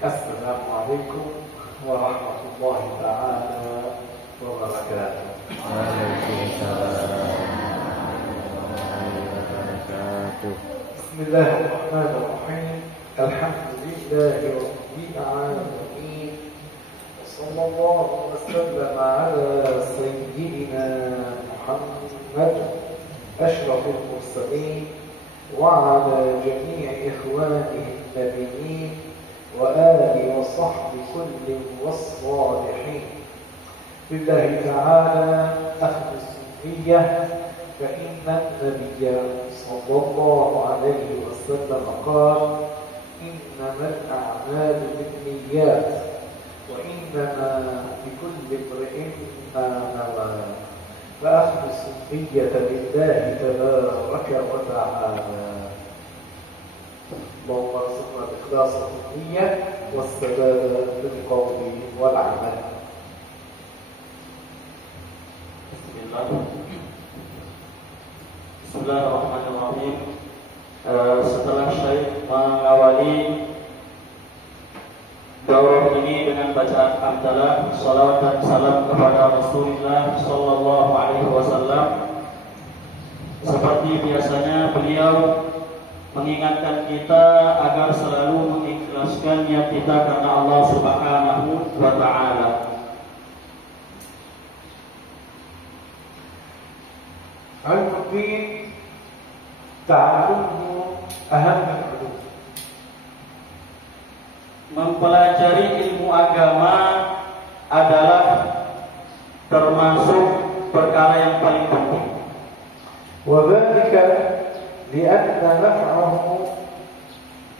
السلام عليكم ورحمة الله تعالى وبركاته. وعليكم السلام ورحمة الله وبركاته. بسم الله الرحمن الرحيم. الحمد لله رب العالمين، وصلى الله وسلم على سيدنا محمد أشرف المرسلين وعلى جميع إخوانه النبيين وآل وصحب كل والصالحين. لله تعالى أخذ السنية، فإن النبي صلى الله عليه وسلم قال: إنما الأعمال بالنيات وإنما لكل امرئ ما نوى. فأخذ السنية لله تبارك وتعالى. اللهم ارزقنا الإخلاص في النية والسداد في القول والعمل. Bismillahirrahmanirrahim. Setelah Syekh mengawali daurah ini dengan bacaan hamdalah, salawat dan salam kepada Rasulullah sallallahu alaihi wasallam, seperti biasanya beliau mengingatkan kita agar selalu mengikhlaskan niat kita karena Allah Subhanahu wa taala. علم الدين تعلمه أهم العلوم. Mempelajari ilmu agama adalah termasuk perkara yang paling penting. وذلك لأن نفعه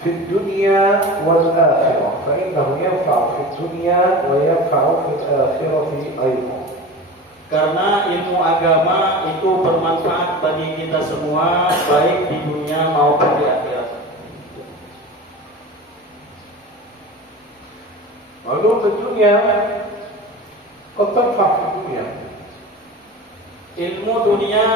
في الدنيا والآخرة، فإنه ينفع في الدنيا وينفع في الآخرة أيضا. Karena ilmu agama itu bermanfaat bagi kita semua, baik di dunia maupun di akhirat. علوم الدنيا قد تنفع في الدنيا. Ilmu dunia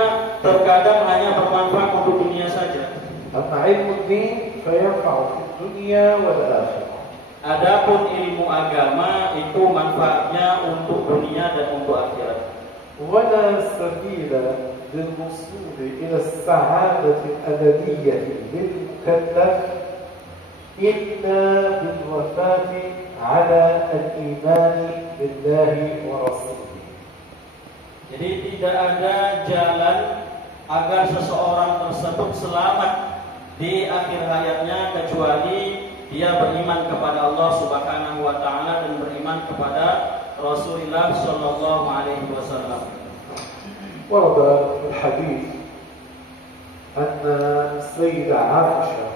terkadang hanya bermanfaat untuk dunia saja. أما علم الدين فينفع في الدنيا والآخرة. Adapun ilmu agama itu manfaatnya untuk dunia dan untuk akhirat. ولا سبيل للوصول إلى السعادة الأبدية للمكلف إلا بالوفاة على الإيمان بالله ورسوله. Jadi tidak ada jalan agar seseorang tersebut selamat di akhir hayatnya kecuali dia beriman kepada Allah Subhanahu wa taala dan beriman kepada Rasulullah sallallahu alaihi wasallam. ورد في الحديث أن السيدة عائشة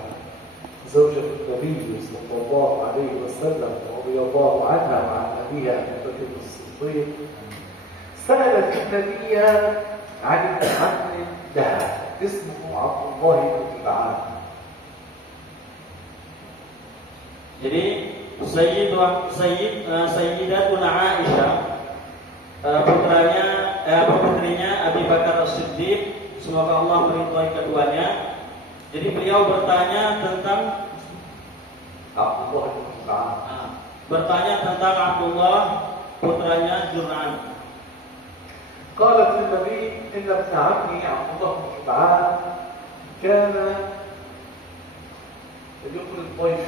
زوجة النبي صلى الله عليه وسلم رضي الله عنها وعن أبيها أبي بكر الصديق سألت النبي عن ابن عم لها اسمه عبد الله بن جدعان. Jadi Sayyidatuna Aisyah, putrinya Abi Bakar As-Siddiq, semoga Allah meridhai keduanya. Jadi beliau bertanya tentang Abdullah putranya Jur'an. قالت للنبي إن ابن عمي عبد الله بن جدعان كان يقري الضيف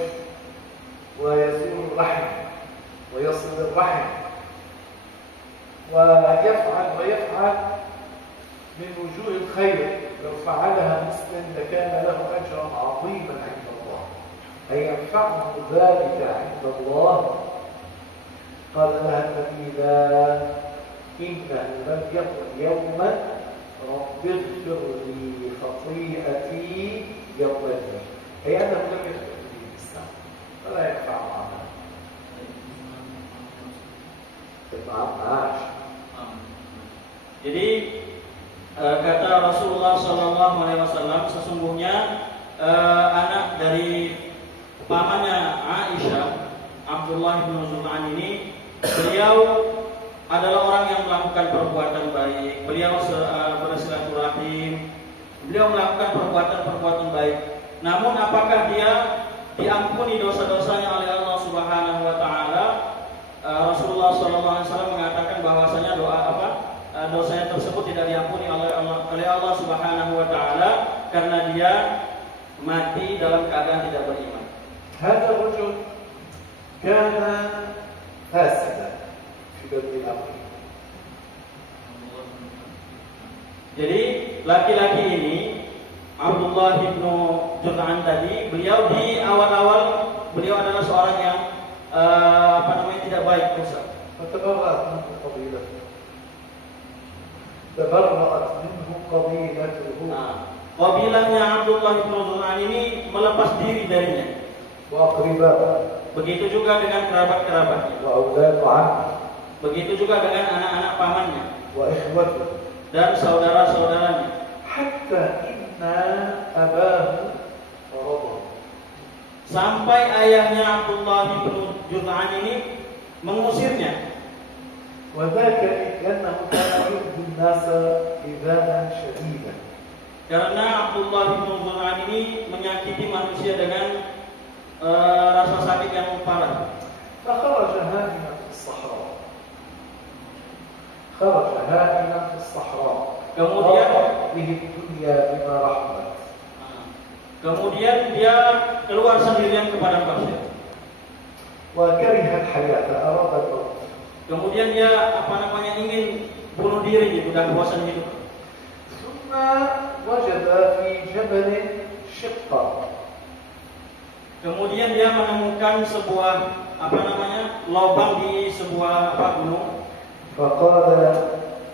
ويزور الرحم ويصل الرحم ويفعل من وجوه الخير، لو فعلها مسلم لكان له أجرا عظيما عند الله. أي ينفعه ذلك عند الله؟ قال لها النبي: لا، إنه لم يقل يوما رب اغفر لي خطيئتي يوم الدين، أي أنه لم يدخل في الإسلام فلا ينفع معنا. Jadi kata Rasulullah SAW, sesungguhnya anak dari pamannya Aisyah, Abdullah bin Jur'an ini, beliau adalah orang yang melakukan perbuatan baik. Beliau bersilaturahim, beliau melakukan perbuatan baik. Namun apakah dia diampuni dosa-dosanya oleh Allah Subhanahu mana dia mati dalam keadaan tidak beriman. هذا الرجل كان فاسدا في بدء الأمر. Jadi laki-laki ini Abdullah bin Jud'an tadi, beliau di awal-awal beliau adalah seorang yang tidak baik, Ustaz. فتبرأت منه قبيلته. تبرأت منه قبيلته. Kabilahnya Abdullah bin Jud'an ini melepas diri darinya. وأقرباءه. Begitu juga dengan kerabat-kerabatnya. وأولاد عمه. Begitu juga dengan anak-anak pamannya وإخوته. dan saudara-saudaranya. حتى إن أباه رضى. Sampai ayahnya Abdullah bin Jud'an ini mengusirnya. وذاك لأنه كان يؤذي الناس إيذاء شديدا. Karena Abdullah bin Jud'an ini menyakiti manusia dengan rasa sakit yang parah. فخرج هائما في الصحراء. خرج هائما في الصحراء. Kemudian به الدنيا بما رحمت. Kemudian dia keluar sendirian ke padang pasir. وكره الحياة. أراد الموت. Kemudian dia ingin bunuh diri gitu dan bosan hidup. ثم وجد في جبل شقة. Kemudian dia menemukan sebuah lubang di sebuah gunung. فقال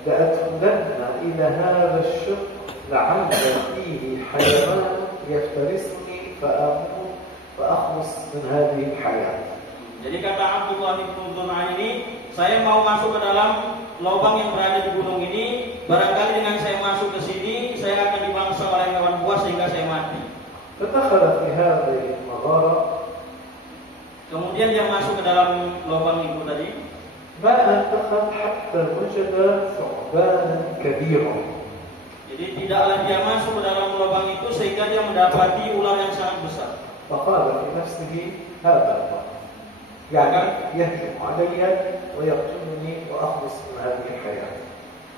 لأدخلن إلى هذا الشق لعل فيه حيوان يفترسني فأموت فأخلص من هذه الحياة. Jadi kata Abdullah bin Jud'an ini, saya mau masuk ke dalam lubang yang berada di gunung ini. Barangkali dengan saya masuk ke sini, saya akan dimangsa oleh hewan buas sehingga saya mati. فدخل في هذه المغارة. Kemudian dia masuk ke dalam lubang itu tadi. ما أن دخل حتى وجد ثعبانا كبيرا. Jadi tidaklah dia masuk ke dalam lubang itu sehingga dia mendapati ular yang sangat besar. فقال في نفسه هذا الله يعني يهجم علي ويقتلني وأخلص من هذه الحياة.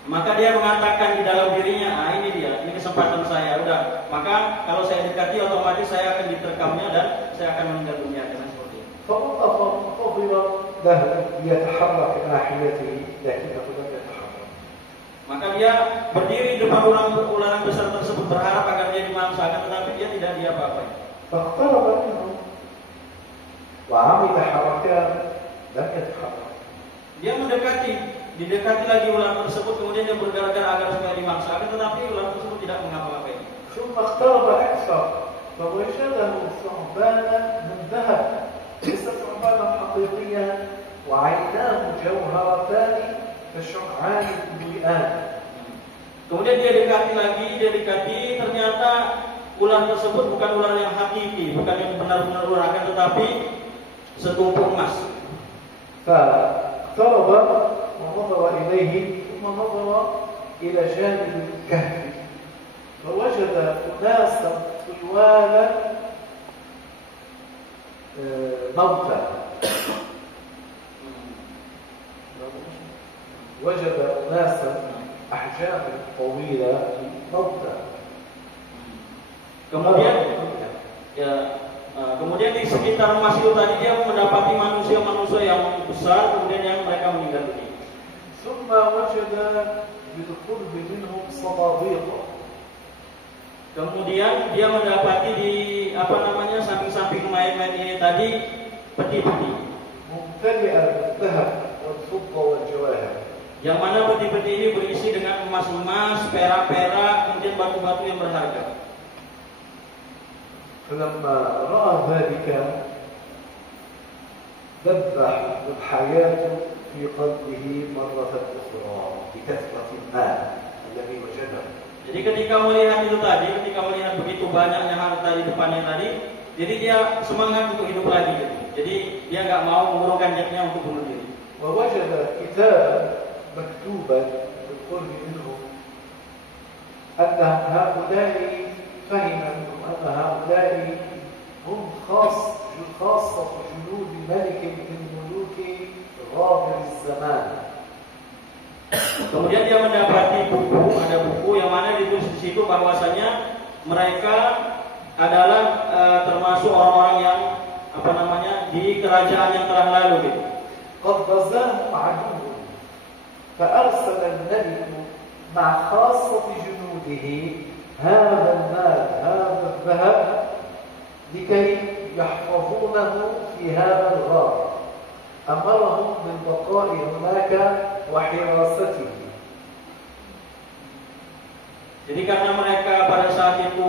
Maka dia mengatakan di dalam dirinya, ini dia, ini kesempatan saya. Udah, maka kalau saya dekati otomatis saya akan diterkamnya dan saya akan meninggal dunia dengan seperti itu. فوقف منتظرا له يتحرك ناحيته لكنه لم يتحرك. Maka dia berdiri di depan ular besar tersebut berharap agar dia dimangsakan, tetapi dia tidak apa-apa. فاقترب منه وعمل حركات لم يتحرك. Dia didekati lagi ular tersebut, kemudian dia bergerak agar supaya dimangsakan, tetapi ular tersebut tidak mengapa-ngapain. ثم اقترب أكثر فوجده ثعبانا من ذهب ليس ثعبانا حقيقيا وعيناه جوهرتان كشعاع الوئام. Kemudian dia dekati, ternyata ular tersebut bukan ular yang hakiki, bukan yang benar-benar ular, akan tetapi setumpuk emas. فاقترب ونظر إليه ثم نظر إلى جانب الكهف فوجد أناسا طوالا موتى. وجد أناسا أحجام طويلة موتى. Kemudian di sekitar emas itu tadi dia mendapati manusia-manusia yang besar, kemudian yang mereka meninggal dunia. ثم وجد بالقرب منهم صناديق. Kemudian dia mendapati di samping-samping mayat-mayat ini tadi peti-peti ممتلئة بالذهب والفضة والجواهر. Yang mana peti-peti ini berisi dengan emas-emas, perak-perak, kemudian batu-batu yang berharga. فلما رأى ذلك ذبح الحياة في قلبه مرة أخرى بكثرة المال الذي وجده. Jadi ketika melihat begitu banyaknya harta di depannya tadi, jadi dia semangat untuk hidup lagi. Jadi dia nggak mau mengurungkan niatnya untuk bunuh diri. ووجد كتابا مكتوبا بالقرب منهم أن هؤلاء فهم منهم أن هؤلاء هم خاصة جنود ملك من ملوك غابر الزمان. Kemudian dia mendapati ada buku yang mana ditulis di situ bahwasanya mereka adalah termasuk orang-orang yang di kerajaan yang telah lalu gitu. قد غزاهم عدو فأرسل الملك مع خاصة جنوده هذا المال هذا الذهب لكي يحفظونه في هذا الغار. أمرهم بالبقاء هناك وحراسته. Jadi karena mereka pada saat itu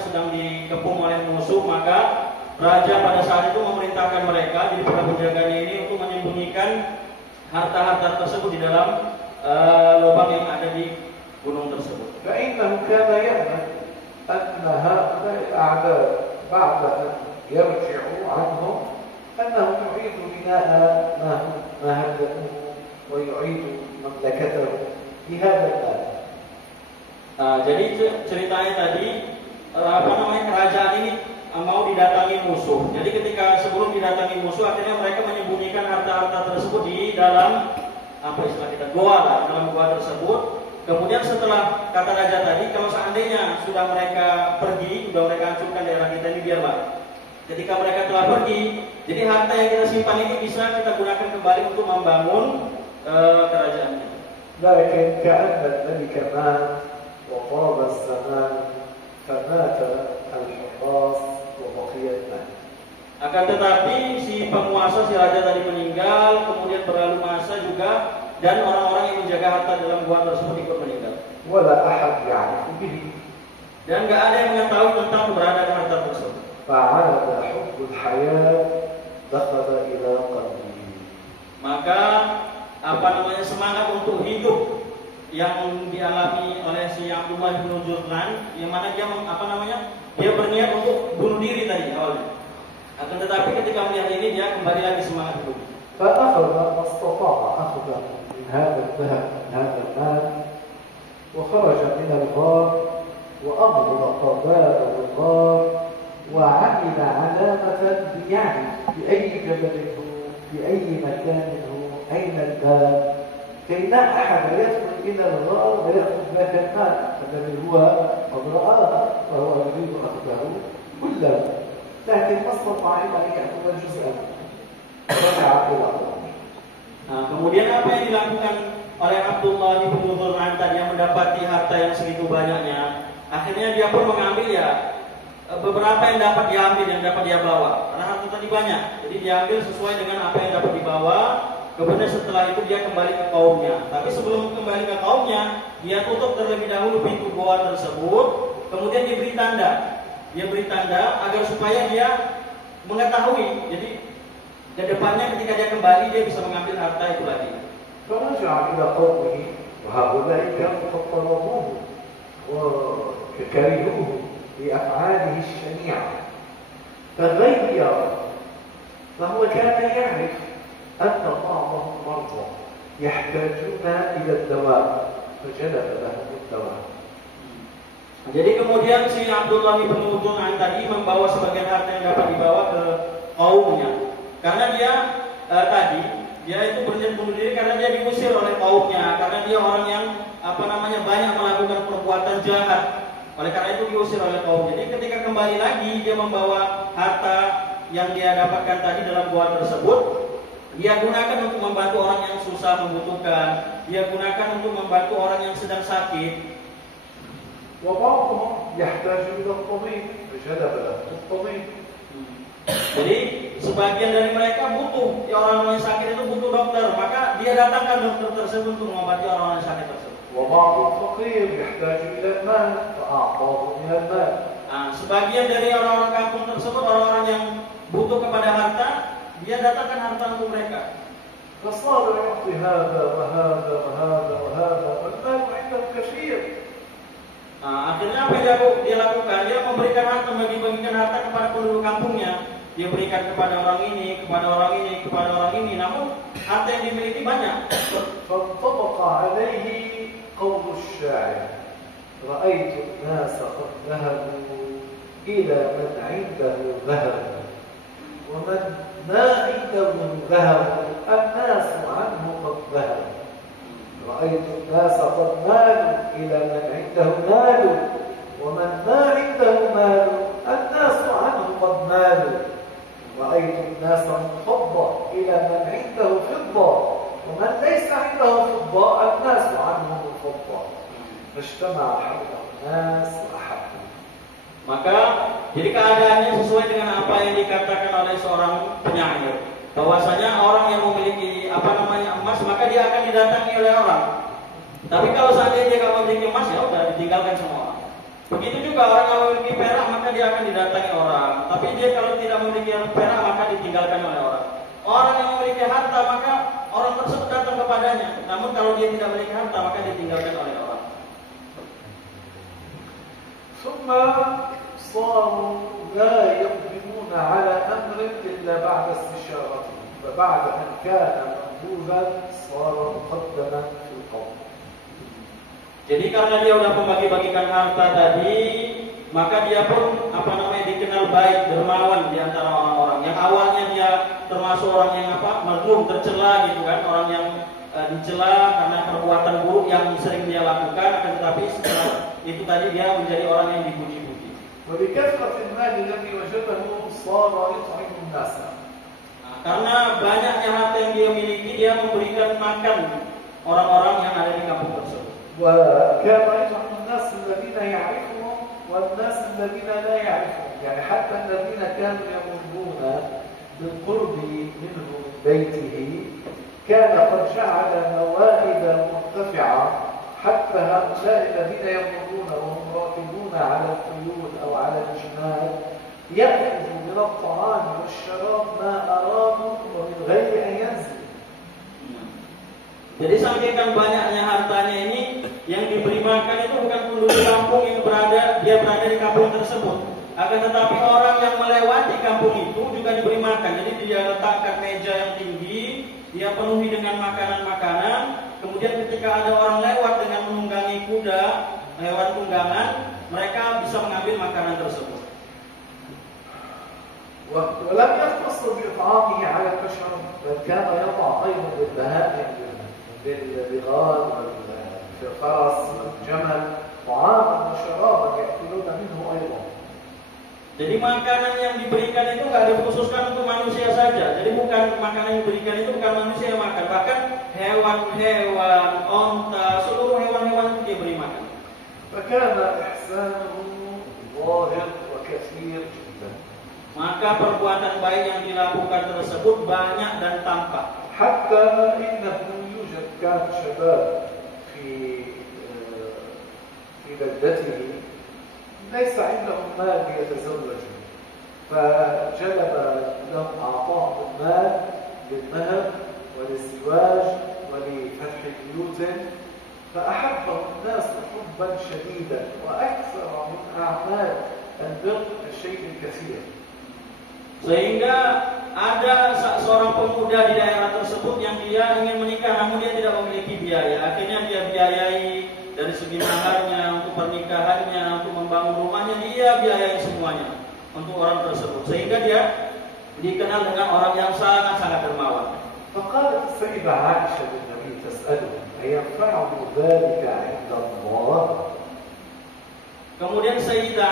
sedang dikepung oleh musuh, maka raja pada saat itu memerintahkan mereka, jadi para penjaganya ini untuk menyembunyikan harta-harta tersebut di dalam lubang yang ada di gunung tersebut. فإنه كان يأمن أن هؤلاء الأعداء بعد أن يرجعوا عنهم أنهم يعيدوا بناء ما هدموه ويعيدوا مملكته بهذا المال. Jadi ceritanya tadi kerajaan ini mau didatangi musuh. Jadi ketika sebelum didatangi musuh, akhirnya mereka menyembunyikan harta-harta tersebut di dalam goa dalam goa tersebut. Kemudian setelah kata raja tadi, kalau seandainya sudah mereka pergi, sudah mereka hancurkan daerah kita ini, biarlah. Ketika mereka telah pergi, jadi harta yang kita simpan ini bisa kita gunakan kembali untuk membangun kerajaan kita. لكن كأن الملك مات وطاب الزمان فمات الحراس وبقي المال. Akan tetapi si penguasa, si raja tadi meninggal, kemudian berlalu masa juga, dan orang-orang yang menjaga harta dalam gua tersebut ikut meninggal. ولا أحد يعرف به. Dan nggak ada yang mengetahui tentang keberadaan harta tersebut. فعاد حب الحياة دخل إلى قلبه. Maka semangat untuk hidup yang dialami oleh si Abdullah bin Jurnan, yang mana dia dia berniat untuk bunuh diri tadi awalnya. Akan tetapi ketika melihat ini, dia kembali lagi semangat hidup. فأخذ ما استطاع أخذه من هذا الذهب من هذا المال وخرج من الغار وأغلق باب الغار وعمل علامة يعني بأي جبل هو بأي مكان هو أين الباب كي لا أحد يدخل إلى الغار ويأخذ ذاك المال الذي هو قد رآه وهو يريد أخذه كله، لكن ما استطاع إلا أن يأخذ جزءا ورجع إلى الله. Kemudian apa yang dilakukan oleh Abdullah bin Jurnan tadi yang mendapati harta yang segitu banyaknya, akhirnya dia pun mengambil beberapa yang dapat diambil, yang dapat dia bawa. Karena harta tadi banyak, jadi diambil sesuai dengan apa yang dapat dibawa. Kemudian setelah itu dia kembali ke kaumnya. Tapi sebelum kembali ke kaumnya, dia tutup terlebih dahulu pintu goa tersebut. Kemudian diberi tanda. Dia beri tanda agar supaya dia mengetahui. Jadi ke depannya ketika dia kembali, dia bisa mengambil harta itu lagi. فرجع إلى قومه وهؤلاء كانوا قد طلبوه وكرهوه بأفعاله الشنيعة فغير، فهو كان يعرف أن بعضهم مرضى يحتاجون إلى الدواء فجلب لهم الدواء. Jadi kemudian si Abdullah bin Jurnan tadi membawa sebagian harta yang dapat dibawa ke kaumnya. Karena dia dia itu berniat bunuh diri karena dia diusir oleh kaumnya, karena dia orang yang banyak melakukan perbuatan jahat. Oleh karena itu diusir oleh kaum. Jadi ketika kembali lagi, dia membawa harta yang dia dapatkan tadi dalam gua tersebut. Dia gunakan untuk membantu orang yang susah membutuhkan. Dia gunakan untuk membantu orang yang sedang sakit. وبعضهم يحتاج إلى الطبيب فجلب له الطبيب. Jadi sebagian dari mereka butuh, orang-orang yang sakit itu butuh dokter, maka dia datangkan dokter tersebut untuk mengobati orang-orang yang sakit tersebut. وبعض الفقير يحتاج إلى المال فأعطاه من المال. Sebagian dari orang-orang kampung tersebut, orang-orang yang butuh kepada harta, dia datangkan harta untuk mereka. فصار يعطي هذا وهذا وهذا وهذا والمال عنده كثير. Akhirnya apa yang dia lakukan? Dia memberikan harta, membagi-bagikan harta kepada penduduk kampungnya. Dia berikan kepada orang ini, kepada orang ini, kepada orang ini. Namun harta yang dimiliki banyak. فانطبق عليه قول الشاعر رأيت الناس قد ذهبوا إلى من عنده ذهب ومن ما عنده ذهب الناس عنه قد ذهب رأيت الناس قد مالوا إلى من عنده مال ومن ما عنده مال الناس عنه قد مالوا رأيت الناس منفضة إلى من عنده فضة ومن ليس عنده فضة الناس عنه منفضة فاجتمع حوله الناس وأحبوا. Maka jadi keadaannya sesuai dengan apa yang dikatakan oleh seorang penyair, bahwasanya orang yang memiliki emas maka dia akan didatangi oleh orang. Tapi kalau seandainya dia tidak memiliki emas ya udah ditinggalkan semua orang. Begitu juga orang yang memiliki perak maka dia akan didatangi orang. Tapi dia kalau tidak memiliki perak maka ditinggalkan oleh orang. Orang yang memiliki harta maka orang tersebut datang kepadanya. Namun kalau dia tidak memiliki harta maka ditinggalkan oleh orang. ثم صاروا لا يقدمون على أمر إلا بعد استشارته فبعد أن كان منبوذا صار مقدما في القوم. Jadi karena dia sudah membagi-bagikan harta tadi, maka dia pun dikenal baik, dermawan di antara orang-orang. Yang awalnya dia termasuk orang yang mazlum, tercela gitu kan, orang yang dicela karena perbuatan buruk yang sering dia lakukan, akan tetapi setelah itu tadi dia menjadi orang yang dipuji-puji. وبكثرة المال الذي وجده صار يطعم الناس. Karena banyaknya harta yang dia miliki, dia memberikan makan orang-orang yang ada di kampung tersebut. وكان يطعم الناس الذين يعرفهم والناس الذين لا يعرفهم، يعني حتى الذين كانوا يمرون بالقرب منه من بيته كان قد جعل موائد مرتفعة حتى هؤلاء الذين يمرون وهم راكبون على الخيول أو على الجمال يأخذوا من الطعام والشراب ما أرادوا ومن غير أن ينزل. Jadi saking banyaknya hartanya ini, yang diberi makan itu bukan penduduk kampung yang dia berada di kampung tersebut, akan tetapi orang yang melewati kampung itu juga diberi makan. Jadi dia letakkan meja yang tinggi, dia penuhi dengan makanan-makanan. Kemudian ketika ada orang lewat dengan menunggangi kuda, hewan tunggangan, mereka bisa mengambil makanan tersebut. ولم يختص بإطعامه على البشر بل كان يطع أيضا بالبهائم بالبغال والفرس والجمل طعاما وشرابا يأكلون منه أيضا. Jadi makanan yang diberikan itu nggak dikhususkan untuk manusia saja. Jadi bukan makanan yang diberikan itu bukan manusia yang makan, bahkan hewan-hewan, onta, seluruh hewan-hewan itu diberi makan. فكان إحسانه ظاهر وكثير جدا. Maka perbuatan baik yang dilakukan tersebut banyak dan tampak. حتى إنه يوجد كان شباب في بلدته ليس عندهم مال يتزوجوا فجلب لهم أعطاهم المال للمهر وللزواج ولفتح بيوت فأحبهم الناس حبا شديدا وأكثر من أعمال البر الشيء الكثير. Sehingga ada seorang pemuda di daerah tersebut yang dia ingin menikah namun dia tidak memiliki biaya. Akhirnya dia biayai dari segi maharnya, untuk pernikahannya, untuk membangun rumahnya, dia biayai semuanya untuk orang tersebut. Sehingga dia dikenal dengan orang yang sangat-sangat dermawan. فقالت السيدة عائشة للنبي تسأله أينفعه ذلك عند الله؟ Kemudian Sayyidah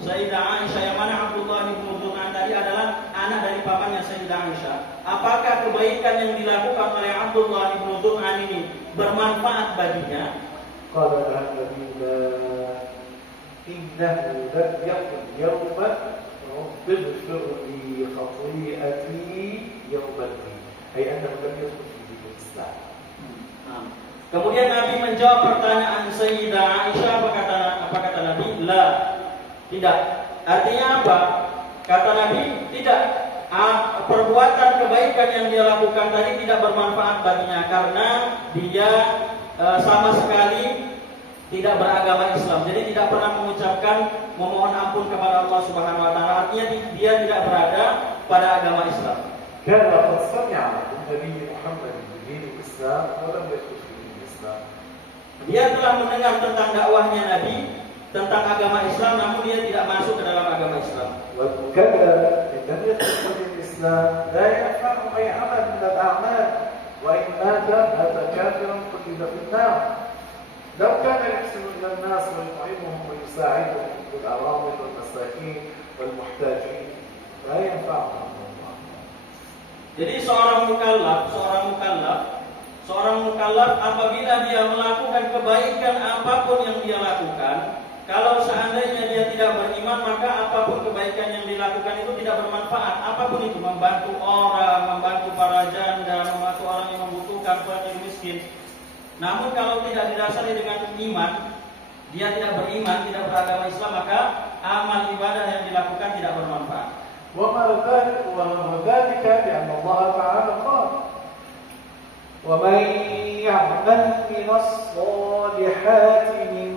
Aisyah yang mana Abdullah bin Mudhman tadi adalah anak dari pamannya Sayyidah Aisyah. Apakah kebaikan yang dilakukan oleh Abdullah bin Mudhman ini bermanfaat baginya? قال لها النبي إنه لم يقل يوما رب اغفر لي خطيئتي يوم الدين أي أنه لم يدخل في دين الإسلام. Kemudian Nabi menjawab pertanyaan Sayyidah Aisyah, apa kata Nabi? La, tidak. Artinya apa? Kata Nabi, tidak. Perbuatan kebaikan yang dia lakukan tadi tidak bermanfaat baginya karena dia sama sekali tidak beragama Islam. Jadi tidak pernah mengucapkan memohon ampun kepada Allah Subhanahu wa taala. Artinya dia tidak berada pada agama Islam. كان قد سمع النبي محمد بدين الإسلام ولم يدخل في دين الإسلام. Dia telah mendengar tentang dakwahnya Nabi, tentang agama Islam, namun dia tidak masuk ke dalam agama Islam. والمكلف إن لم يدخل في دين الإسلام لا ينفعه أي عمل من الأعمال وإن مات كافرا قتل في النار. لو كان يحسن إلى الناس ويطعمهم ويساعدهم بالأرامل والمساكين والمحتاجين لا ينفعهم. Jadi seorang mukallaf apabila dia melakukan kebaikan apapun yang dia lakukan, kalau seandainya dia tidak beriman, maka apapun kebaikan yang dilakukan itu tidak bermanfaat. Apapun itu, membantu orang, membantu para janda, membantu orang yang membutuhkan, fakir miskin. Namun kalau tidak didasari dengan iman, dia tidak beriman, tidak beragama Islam, maka amal ibadah yang dilakukan tidak bermanfaat. وذلك لأن الله تعالى قال ومن يعمل من الصالحات من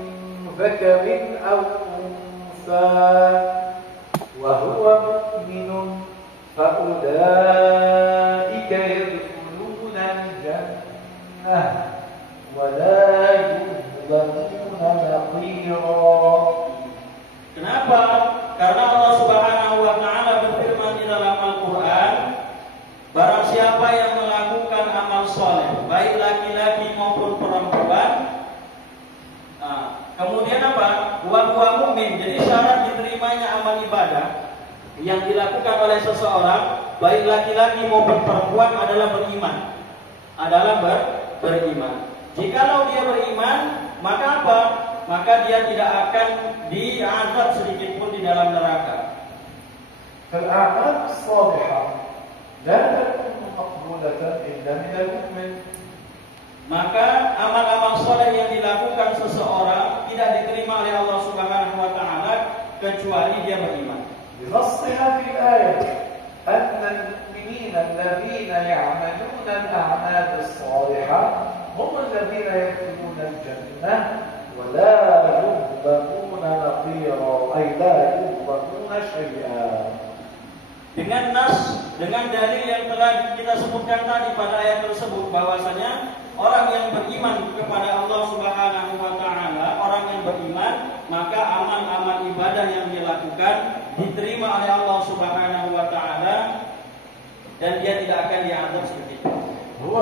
ذكر أو أنثى وهو مؤمن فأولئك يدخلون الجنة ولا يظلمون نقيرا. Kenapa? Karena Allah Subhanahu wa taala berfirman di dalam Al-Qur'an, barang siapa yang melakukan amal soleh, baik laki-laki maupun perempuan, kemudian apa? Wa mu'min. Jadi syarat diterimanya amal ibadah yang dilakukan oleh seseorang, baik laki-laki maupun perempuan adalah beriman. Jikalau dia beriman, maka apa? Maka dia tidak akan diazab sedikit pun di dalam neraka. فالأعمال الصالحة لا تكون مقبولة إلا من المؤمن. Maka amal-amal soleh yang dilakukan seseorang tidak diterima oleh Allah Subhanahu wa taala kecuali dia beriman. بنص هذه الآية أن المؤمنين الذين يعملون الأعمال الصالحة هم الذين يدخلون الجنة ولا يظلمون نقيرا أي لا يظلمون شيئا. Dengan dalil yang telah kita sebutkan tadi pada ayat tersebut, bahwasanya orang yang beriman kepada Allah Subhanahu wa taala, orang yang beriman, maka amal-amal ibadah yang dia lakukan diterima oleh Allah Subhanahu wa taala dan dia tidak akan diazab sedikit. هو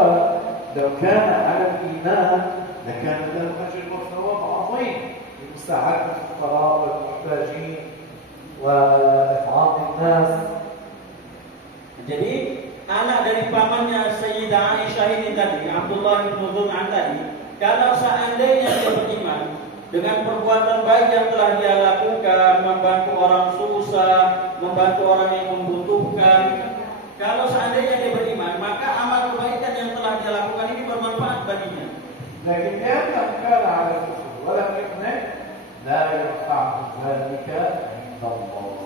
لو كان على الإيمان لكان له أجر وثواب عظيم بمساعدة الفقراء والمحتاجين وإطعام الناس. Jadi anak dari pamannya Sayyidah Aisyah ini tadi, Abdullah bin Dzun'an tadi, kalau seandainya dia beriman dengan perbuatan baik yang telah dia lakukan, membantu orang susah, membantu orang yang membutuhkan, kalau seandainya dia beriman, maka amal kebaikan yang telah dia lakukan ini bermanfaat baginya. لكن لأنه كان على الكفر ولم يؤمن لا ينفعه ذلك عند الله.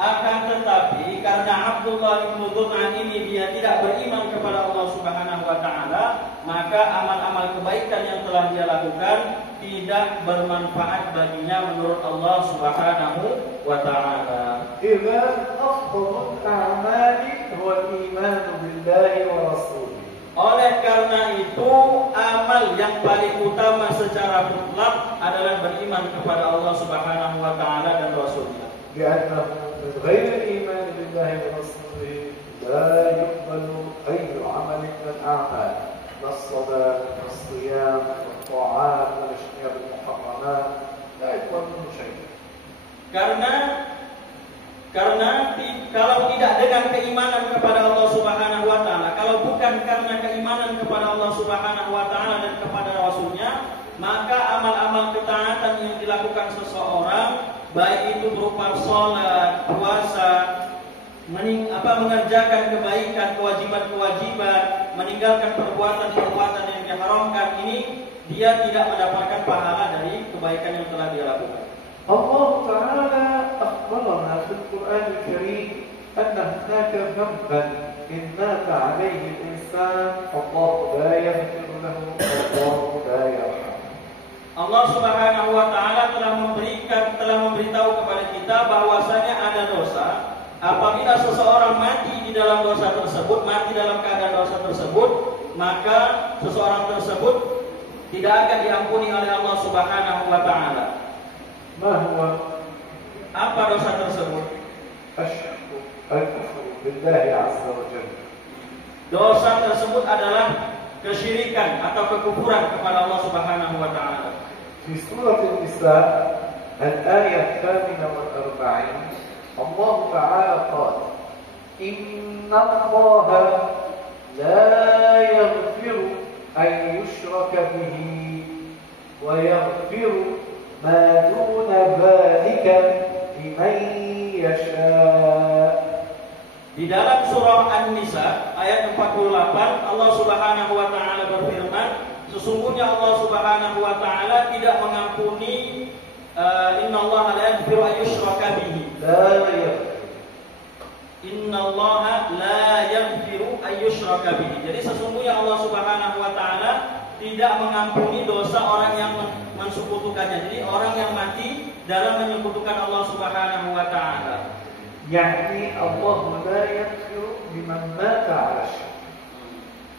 Akan tetapi karena Abdullah bin Dzun'an ini dia tidak beriman kepada Allah Subhanahu wa taala, maka amal-amal kebaikan yang telah dia lakukan tidak bermanfaat baginya menurut Allah Subhanahu wa taala. إذا أفضل الأعمال هو الإيمان بالله ورسوله. Oleh karena itu, amal yang paling utama secara mutlak adalah beriman kepada Allah Subhanahu wa taala dan Rasulnya. لأنه من غير الإيمان بالله ورسوله لا يقبل أي عمل من الأعمال، لا الصلاة لا الصيام والطاعات ولا اجتناب المحرمات، لا يقبل منه شيء. Karena kalau tidak dengan keimanan kepada Allah Subhanahu wa taala, kalau bukan karena keimanan kepada Allah Subhanahu wa taala dan kepada Rasulnya, maka amal-amal ketaatan yang dilakukan seseorang, baik itu berupa sholat, puasa, mengerjakan kebaikan, kewajiban-kewajiban, meninggalkan perbuatan-perbuatan yang diharamkan, ini dia tidak mendapatkan pahala dari kebaikan yang telah dia lakukan. Allah Ta'ala أخبرنا في القرآن الكريم أن هناك ذنبا إن مات عليه الإنسان فالله لا يغفر له والله لا يرحمه. Allah Subhanahu wa taala telah memberitahu kepada kita bahwasanya ada dosa. Apabila seseorang mati di dalam dosa tersebut, mati dalam keadaan dosa tersebut, maka seseorang tersebut tidak akan diampuni oleh Allah Subhanahu wa taala. Apa dosa tersebut? Al-kufru billahi azza wa jalla. Dosa tersebut adalah kesyirikan atau kekufuran kepada Allah Subhanahu wa taala. في سورة النساء الآية 48 الله تعالى قال إن الله لا يغفر أن يشرك به ويغفر ما دون ذلك لمن يشاء. Di dalam surah An-Nisa ayat 48 Allah Subhanahu wa taala berfirman, sesungguhnya Allah Subhanahu wa taala tidak mengampuni innallaha la yaghfiru an yushraka bihi. Innallaha la yaghfiru an yushraka bihi. Jadi sesungguhnya Allah Subhanahu wa taala tidak mengampuni dosa orang yang mensekutukannya. Jadi orang yang mati dalam menyekutukan Allah Subhanahu wa taala. Yani Allah la yaghfiru liman mata 'ala syirk.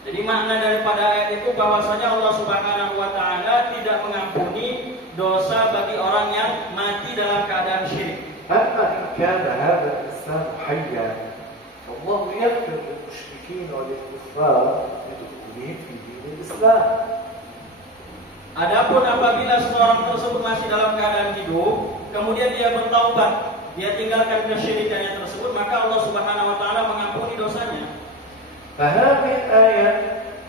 Jadi makna daripada ayat itu bahwasanya Allah Subhanahu wa taala tidak mengampuni dosa bagi orang yang mati dalam keadaan syirik. أما إن كان هذا الإنسان حيا فالله يغفر للمشركين وللكفار لدخولهم في دين الإسلام. Adapun apabila seorang tersebut masih dalam keadaan hidup, kemudian dia bertaubat, dia tinggalkan kesyirikannya tersebut, maka Allah Subhanahu wa taala mengampuni dosanya. فهذه الآية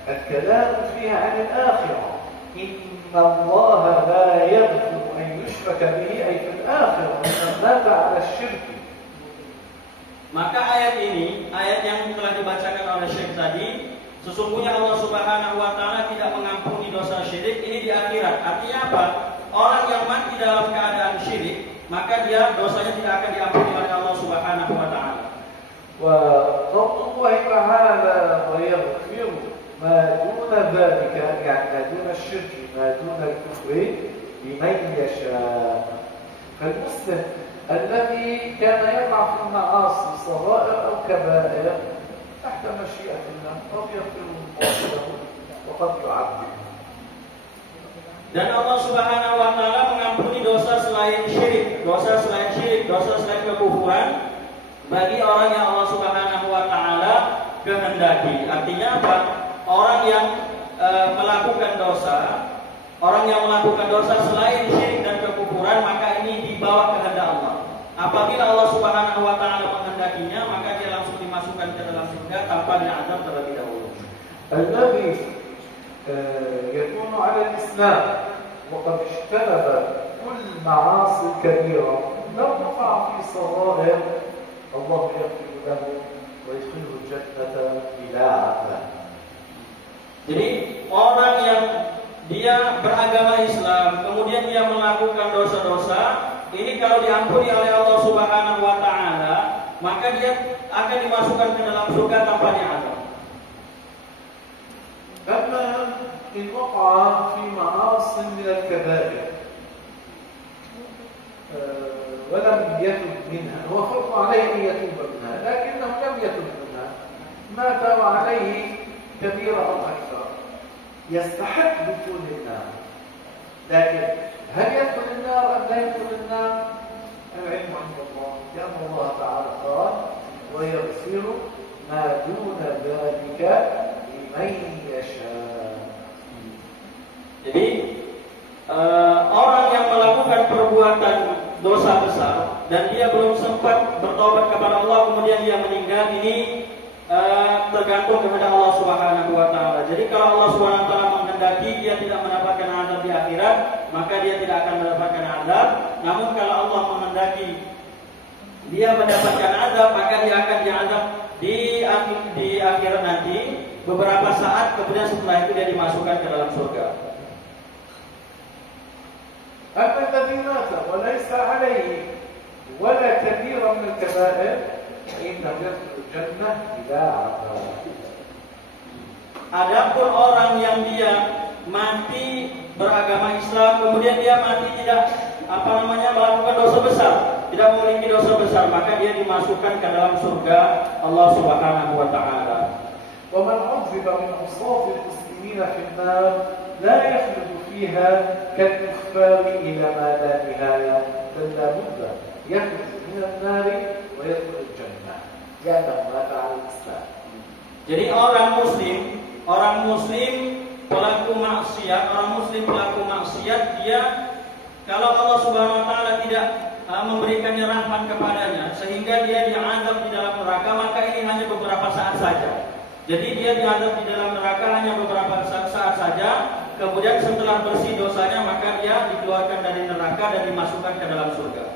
الكلام فيها عن الآخرة. إن الله لا يغفر أن يشرك به أي في الآخرة من مات على الشرك. Maka ayat ini, ayat yang telah dibacakan oleh Syekh tadi, sesungguhnya Allah Subhanahu wa taala tidak mengampuni dosa syirik ini di akhirat. Artinya apa? Orang yang mati dalam keadaan syirik, maka dia dosanya tidak akan diampuni oleh Allah Subhanahu wa taala. وقول الله تعالى ويغفر ما دون ذلك يعني ما دون الشرك ما دون الكفر لمن يشاء. فالمسلم الذي كان يقع في المعاصي صغائر أو كبائر تحت مشيئة الله قد يغفر الله له وقد يعذبه. Dan Allah Subhanahu wa taala mengampuni dosa selain syirik, dosa selain kekufuran bagi orang yang Allah Subhanahu wa taala kehendaki. Artinya apa? Orang yang melakukan dosa selain syirik dan kekufuran, maka ini di bawah kehendak Allah. Apabila Allah Subhanahu wa taala menghendakinya, maka dia langsung dimasukkan ke dalam surga tanpa diazab terlebih dahulu. الذي يكون على الإسلام وقد اجتنب كل معاصي كبيرة لو وقع في صغائر الله يغفر له ويدخله الجنة بلا عذاب. Jadi orang yang dia beragama Islam kemudian dia melakukan dosa-dosa, ini kalau diampuni oleh Allah Subhanahu wa taala, maka dia akan dimasukkan ke dalam surga tanpa diazab. أما إن وقع في معاصي من الكبائر ولم يتب منها، هو فرض عليه أن يتوب منها لكنه لم يتب منها، مات وعليه كبيرة أو أكثر، يستحق دخول النار. لكن هل يدخل النار أم لا يدخل النار؟ العلم عند الله، لأن الله تعالى قال ويغفر ما دون ذلك لمن يشاء. Jadi orang yang melakukan perbuatan dosa besar dan dia belum sempat bertobat kepada Allah kemudian dia meninggal, ini tergantung kepada Allah Subhanahu wa taala. Jadi kalau Allah Subhanahu wa taala menghendaki dia tidak mendapatkan azab di akhirat, maka dia tidak akan mendapatkan azab. Namun kalau Allah menghendaki dia mendapatkan azab, maka dia akan diazab di akhirat nanti beberapa saat, kemudian setelah itu dia dimasukkan ke dalam surga. أما الذي مات وليس عليه ولا كبير من الكبائر فإنه يدخل الجنة بلا عذاب. Adapun orang yang dia mati beragama Islam kemudian dia mati tidak melakukan dosa besar, tidak memiliki dosa besar, maka dia dimasukkan ke dalam surga Allah Subhanahu wa taala. ومن عذب من أوصاف المسلمين في النار لا يخلد فيها كالكفار إلى ما لا نهاية، بل لا بد يخرج من النار ويدخل الجنة لأنه مات على الإسلام. Jadi orang muslim orang muslim pelaku maksiat, dia kalau Allah Subhanahu wa taala tidak memberikannya rahmat kepadanya sehingga dia diazab di dalam neraka, maka ini hanya beberapa saat saja. Jadi dia diazab di dalam neraka hanya beberapa saat saja, kemudian setelah bersih dosanya maka dia dikeluarkan dari neraka dan dimasukkan ke dalam surga.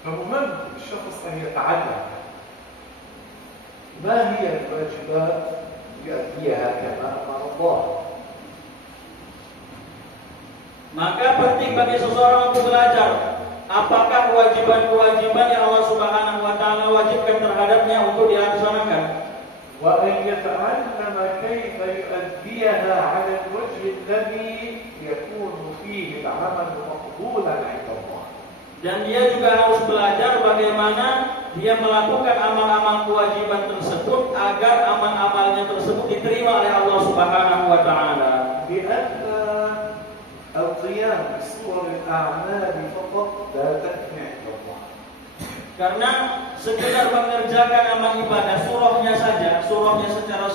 فمهم الشخص أن يتعلم ما هي الواجبات يؤديها كما أمر الله. Maka penting bagi seseorang untuk belajar apakah kewajiban-kewajiban yang Allah Subhanahu wa taala wajibkan terhadapnya untuk dilaksanakan. وأن يتعلم كيف يؤديها على الوجه الذي يكون فيه العمل مقبولا عند الله. Dan dia juga harus belajar bagaimana dia melakukan amal-amal kewajiban tersebut agar amal-amalnya tersebut diterima oleh Allah Subhanahu wa taala. لأن القيام بصور الأعمال فقط لا تكفي عند الله. Karena sekedar mengerjakan amal ibadah surahnya saja, surahnya secara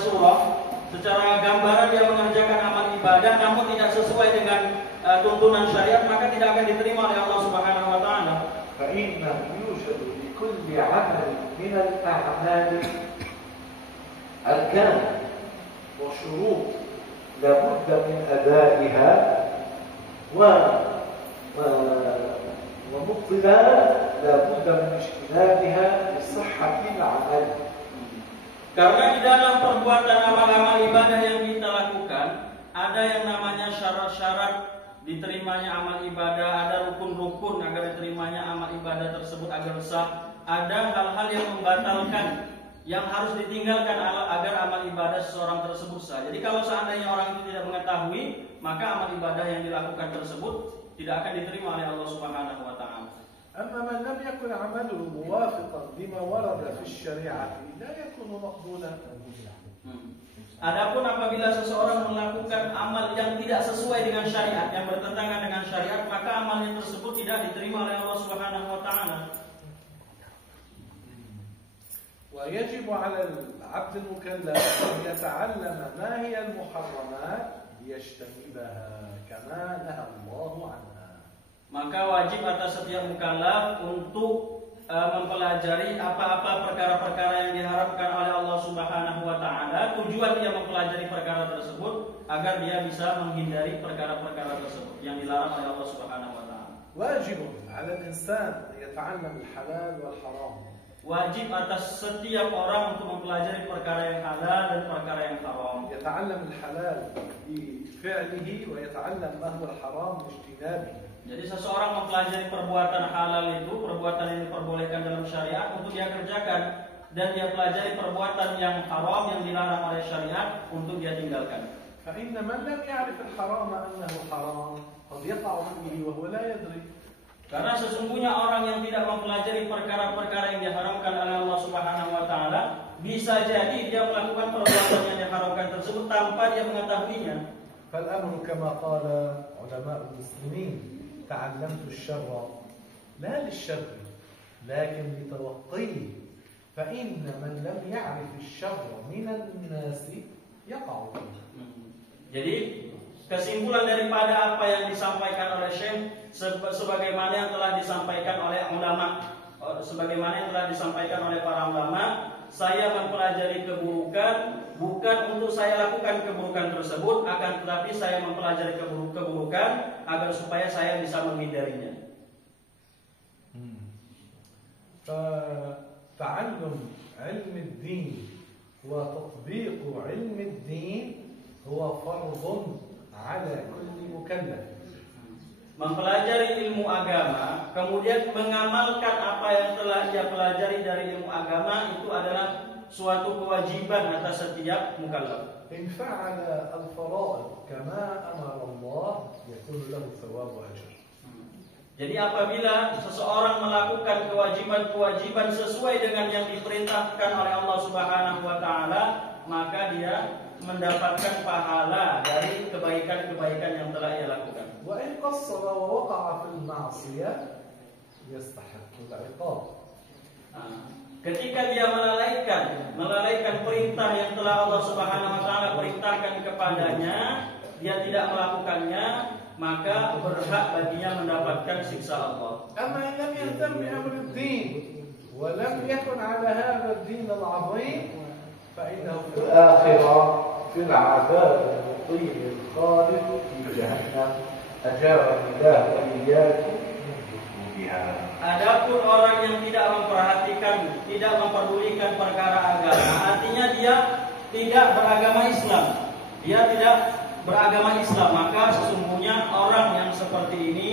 gambaran dia mengerjakan amal ibadah namun tidak sesuai dengan tuntunan syariat, maka tidak akan diterima oleh Allah Subhanahu wa taala. فإنه يوجد لكل عمل من الأعمال أركان وشروط لابد من أدائها ومبطلات لابد من اجتنابها لصحة العمل. Karena di dalam perbuatan amal-amal ibadah yang kita lakukan ada yang namanya syarat-syarat diterimanya amal ibadah, ada rukun-rukun agar diterimanya amal ibadah tersebut agar sah, ada hal-hal yang membatalkan yang harus ditinggalkan agar amal ibadah seseorang tersebut sah. Jadi kalau seandainya orang itu tidak mengetahui, maka amal ibadah yang dilakukan tersebut tidak akan diterima oleh Allah Subhanahu wa taala. أما من لم يكن عمله موافقا لما ورد في الشريعة لا يكون مقبولا. Adapun apabila seseorang melakukan amal yang tidak sesuai dengan syariat, yang bertentangan dengan syariat, maka amalnya tersebut tidak diterima oleh Allah Subhanahu wa taala. ويجب على العبد المكلف أن يتعلم ما هي المحرمات ليجتنبها كما نهى الله عنها. Maka wajib atas setiap mukallaf untuk mempelajari apa-apa perkara-perkara yang diharapkan oleh Allah Subhanahu wa taala. Tujuan dia mempelajari perkara tersebut agar dia bisa menghindari perkara-perkara tersebut yang dilarang oleh Allah Subhanahu wa taala. واجب على الإنسان أن يتعلم الحلال والحرام. Wajib atas setiap orang untuk mempelajari perkara yang halal dan perkara yang haram. يتعلم الحلال بفعله ويتعلم ما هو الحرام باجتنابه. Jadi seseorang mempelajari perbuatan halal itu, perbuatan yang diperbolehkan dalam syariat untuk dia kerjakan, dan dia pelajari perbuatan yang haram yang dilarang oleh syariat untuk dia tinggalkan. فإن من لم يعرف الحرام أنه حرام قد يقع فيه وهو لا يدري. Karena sesungguhnya orang yang tidak mempelajari perkara-perkara yang diharamkan oleh Allah Subhanahu wa taala, bisa jadi dia melakukan perbuatan yang diharamkan tersebut tanpa dia mengetahuinya. فالأمر كما قال علماء المسلمين تعلمت الشر لا للشر لكن لتوقيه فإن من لم يعرف الشر من الناس يقع فيه. Jadi kesimpulan daripada apa yang disampaikan oleh Syekh sebagaimana yang telah disampaikan oleh ulama, sebagaimana yang telah disampaikan oleh para ulama, saya mempelajari keburukan bukan untuk saya lakukan keburukan tersebut, akan tetapi saya mempelajari keburukan agar supaya saya bisa menghindarinya. فتعلم علم الدين وتطبيق علم الدين هو فرض على كل مكلف. Mempelajari ilmu agama, kemudian mengamalkan apa yang telah dia pelajari dari ilmu agama itu adalah suatu kewajiban atas setiap mukallaf. إن فعل الفرائض كما أمر الله يكون له ثواب وأجر. Jadi apabila seseorang melakukan kewajiban-kewajiban sesuai dengan yang diperintahkan oleh Allah Subhanahu wa taala, maka dia mendapatkan pahala dari kebaikan-kebaikan yang telah ia lakukan. وإن قصر ووقع في المعصية يستحق العقاب. Ketika dia melalaikan perintah yang telah Allah Subhanahu wa taala perintahkan kepadanya, dia tidak melakukannya, maka berhak baginya mendapatkan siksa Allah. أما إن لم يهتم بأمر الدين ولم يكن على هذا الدين العظيم فإنه في الآخرة في العذاب المقيم الخالد في جهنم أجارني الله وإياكم من دخولها. Adapun orang yang tidak memperhatikan, tidak memperdulikan perkara agama, artinya dia tidak beragama Islam, maka sesungguhnya orang yang seperti ini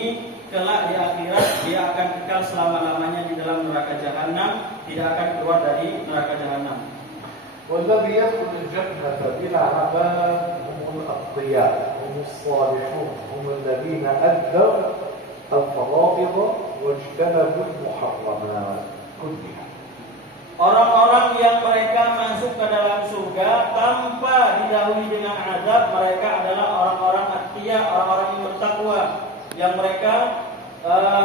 kelak di akhirat dia akan kekal selama-lamanya di dalam neraka jahanam, tidak akan keluar dari neraka jahanam. والذي يدخل الجنة بلا عذاب هم الأتقياء هم الصالحون هم الذين أدوا الفرائض واجتنبوا المحرمات كلها. Orang-orang yang mereka masuk ke dalam surga tanpa didahului dengan azab, mereka adalah orang-orang atqiya, orang-orang yang bertakwa, yang mereka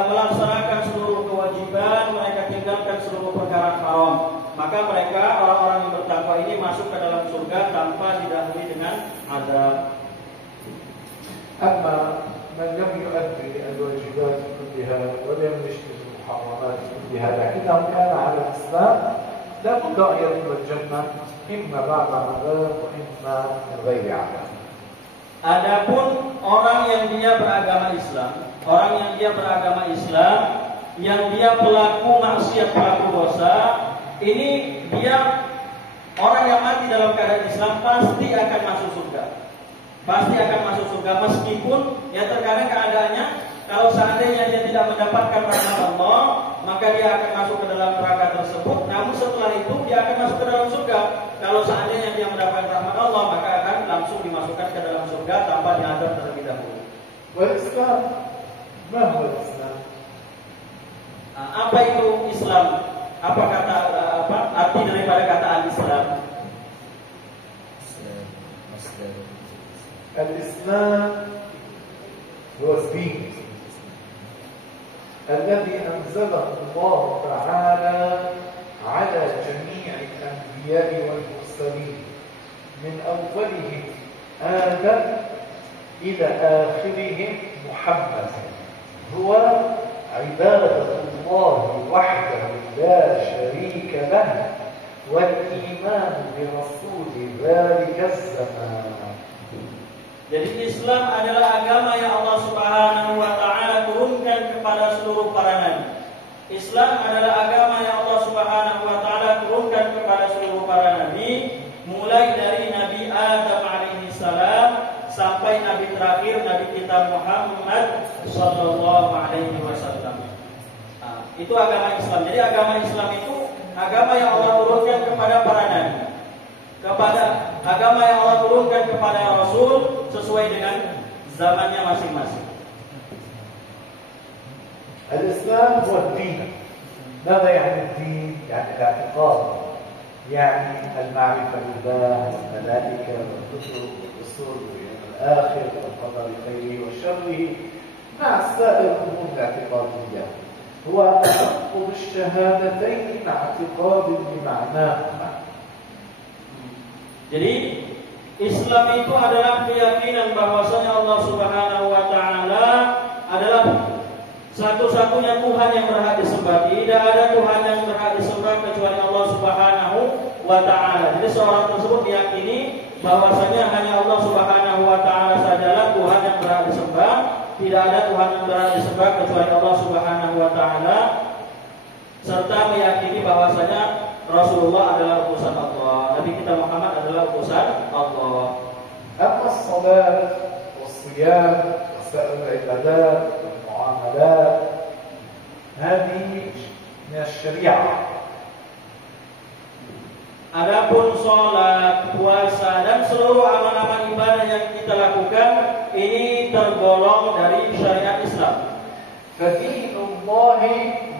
melaksanakan seluruh kewajiban, mereka tinggalkan seluruh perkara haram. Maka mereka orang-orang yang bertakwa ini masuk ke dalam surga tanpa didahului dengan azab. أما من لم يؤدي الواجبات كلها ولم يجتنب المحرمات كلها لكنه كان على الإسلام لا بد أن يدخل الجنة إما بعد عذاب وإما من غير عذاب. Adapun orang yang dia beragama Islam, yang dia pelaku maksiat, pelaku dosa, ini dia orang yang mati dalam keadaan Islam pasti akan masuk surga. Meskipun ya terkadang keadaannya kalau seandainya dia tidak mendapatkan rahmat Allah, maka dia akan masuk ke dalam neraka tersebut. Namun setelah itu dia akan masuk ke dalam surga. Kalau seandainya dia mendapatkan rahmat Allah, maka akan langsung dimasukkan ke dalam surga tanpa diazab terlebih dahulu. والإسلام ما هو الإسلام؟ Apa itu Islam? Apa arti daripada kata al-Islam? الإسلام هو الدين الذي أنزله الله تعالى على جميع الأنبياء والمرسلين من أولهم آدم إلى آخرهم محمد، هو عبادة الله وحده لا شريك له والإيمان برسول ذلك الزمان. Jadi Islam adalah agama yang Allah Subhanahu wa taala turunkan kepada seluruh para nabi. Islam adalah agama yang Allah Subhanahu wa taala turunkan kepada seluruh para nabi, mulai dari Nabi Adam alaihi salam sampai nabi terakhir Nabi kita Muhammad sallallahu alaihi wasallam. Itu agama Islam. Jadi agama Islam itu agama yang Allah turunkan kepada para nabi. Agama yang Allah turunkan kepada Rasul sesuai dengan zamannya masing-masing. الإسلام هو الدين. ماذا يعني الدين؟ يعني الاعتقاد، يعني المعرفة بالله والملائكة والكتب والرسل واليوم الآخر والقدر خيره وشره مع سائر الأمور الاعتقادية. هو الحق بالشهادتين مع اعتقاد بمعناهما. Jadi Islam itu adalah keyakinan bahwasanya Allah Subhanahu wa taala adalah satu-satunya Tuhan yang berhak disembah. Tidak ada Tuhan yang berhak disembah kecuali Allah Subhanahu wa taala. Jadi seorang tersebut meyakini bahwasanya hanya Allah Subhanahu wa taala sajalah Tuhan yang berhak disembah. Tidak ada Tuhan yang berhak disembah kecuali Allah Subhanahu wa taala, serta meyakini bahwasanya Rasulullah adalah utusan Allah, Nabi kita Muhammad adalah utusan Allah. أما الصلاة والصيام وسائر العبادات والمعاملات هذه من الشريعة. Adapun sholat, puasa dan seluruh amal-amal ibadah yang kita lakukan ini tergolong dari syariat Islam. فدين الله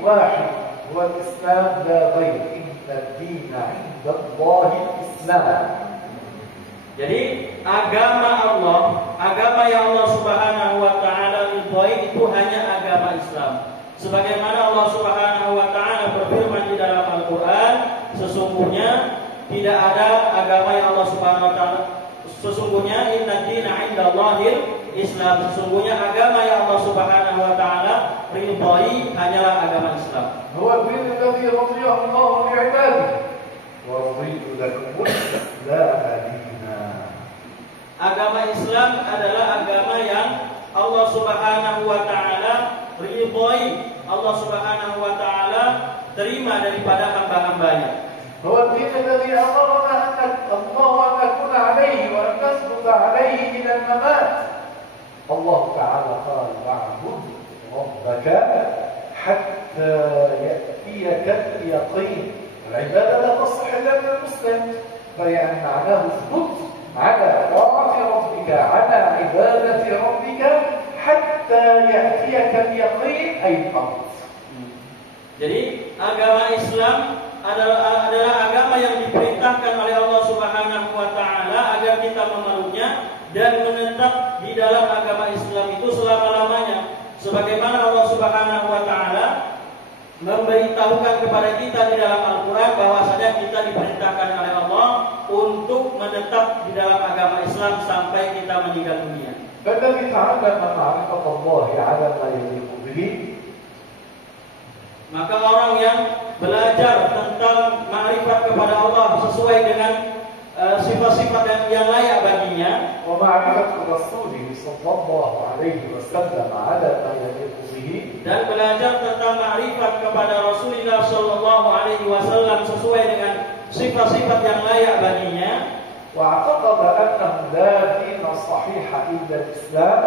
واحد هو الإسلام لا غير. الدين عند الله الإسلام. Jadi agama Allah, agama yang Allah Subhanahu wa taala ridhoi itu hanya agama Islam. Sebagaimana Allah Subhanahu wa taala berfirman di dalam sesungguhnya tidak ada agama yang Allah Subhanahu wa taala, sesungguhnya inna dina 'indallahil Islam, sesungguhnya agama yang Allah Subhanahu wa taala ridhai hanyalah agama Islam. Huwa ad-din alladhi radiyahu Allah li'ibadihi wa raditu lakum al-Islam dinan. Agama Islam adalah agama yang Allah Subhanahu wa taala ridhai, Allah Subhanahu wa taala terima daripada hamba-hambanya. هو الدين الذي أمرنا الله أن نكون عليه وأن نثبت عليه إلى الممات. الله تعالى قال واعبد ربك حتى يأتيك اليقين. العبادة لا تصح إلا من المسلم، فيعني معناه اثبت على طاعة ربك على عبادة ربك حتى يأتيك اليقين أي الموت. Jadi agama Islam adalah agama yang diperintahkan oleh Allah Subhanahu wa taala agar kita memeluknya dan menetap di dalam agama Islam itu selama-lamanya. Sebagaimana Allah Subhanahu wa taala memberitahukan kepada kita di dalam Al-Qur'an bahwasanya kita diperintahkan oleh Allah untuk menetap di dalam agama Islam sampai kita meninggal dunia. فالذي تعلم معرفة الله على ما يليق به. Maka orang yang belajar tentang ma'rifat kepada Allah sesuai dengan sifat-sifat yang layak baginya, ومعرفة رسوله صلى الله عليه وسلم على ما يليق به, dan belajar tentang ma'rifat kepada Rasulullah sallallahu alaihi wasallam sesuai dengan sifat-sifat yang layak baginya, واعتقد أنه لا دين صحيح إلا الإسلام,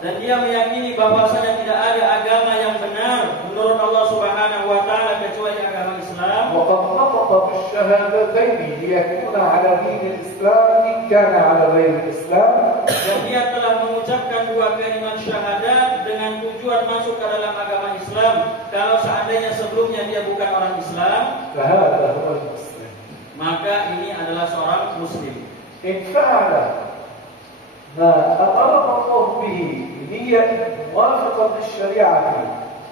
dan dia meyakini bahwasanya tidak ada agama yang benar menurut Allah Subhanahu wa taala kecuali agama Islam. وقد نطق بالشهادتين ليكون على دين الإسلام إن كان على غير الإسلام. Dan dia telah mengucapkan dua kalimat syahadat dengan tujuan masuk ke dalam agama Islam kalau seandainya sebelumnya dia bukan orang Islam. فهذا هو المسلم. Maka ini adalah seorang muslim. إن فعل ما أمر الله به بنية موافقة للشريعة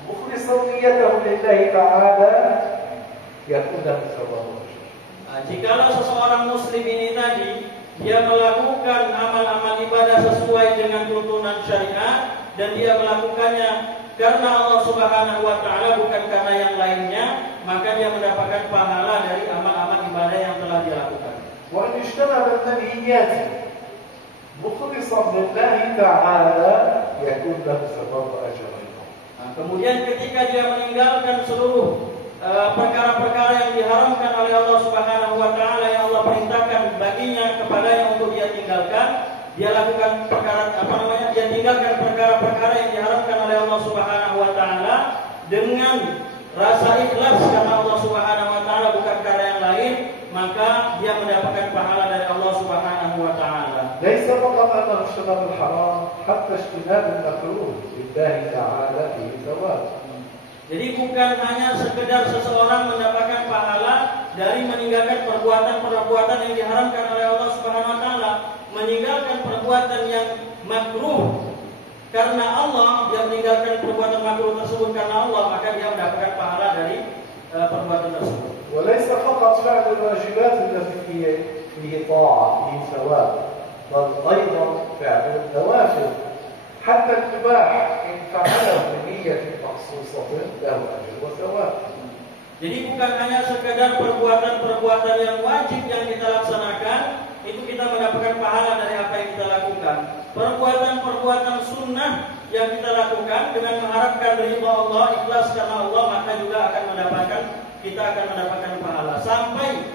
مخلصا نيته لله تعالى يكون له ثواب. Jikalau seseorang muslim ini tadi dia melakukan amal-amal ibadah sesuai dengan tuntunan syariat dan dia melakukannya karena Allah Subhanahu wa taala bukan karena yang lainnya, maka dia mendapatkan pahala dari amal-amal ibadah yang telah dia lakukan. وأن اجتنب المنهيات مخلصا لله تعالى يكون له ثواب أجر. Kemudian ketika dia meninggalkan seluruh perkara-perkara yang diharamkan oleh Allah Subhanahu wa taala yang Allah perintahkan baginya kepadanya untuk dia tinggalkan, dia lakukan dia tinggalkan perkara-perkara yang diharamkan oleh Allah Subhanahu wa taala dengan rasa ikhlas karena Allah Subhanahu wa taala bukan karena yang lain, maka dia mendapatkan pahala dari Allah Subhanahu wa taala. ليس فقط أنه اجتنب الحرام حتى اجتناب المكروه لله تعالى فيه ثواب. Jadi bukan hanya sekedar seseorang mendapatkan pahala dari meninggalkan perbuatan-perbuatan yang diharamkan oleh Allah Subhanahu wa taala, meninggalkan perbuatan yang makruh karena Allah, dia meninggalkan perbuatan makruh tersebut karena Allah, maka dia mendapatkan pahala dari perbuatan tersebut. وليس فقط فعل الواجبات التي فيه طاعة فيه ثواب، بل أيضا فعل النوافل حتى المباح إن فعله بنية مخصوصة له أجر وثواب. Jadi bukan hanya sekedar perbuatan-perbuatan yang wajib yang kita laksanakan, itu kita mendapatkan pahala dari apa yang kita lakukan. Perbuatan-perbuatan sunnah yang kita lakukan dengan mengharapkan ridha Allah, ikhlas karena Allah, maka juga kita akan mendapatkan pahala. Sampai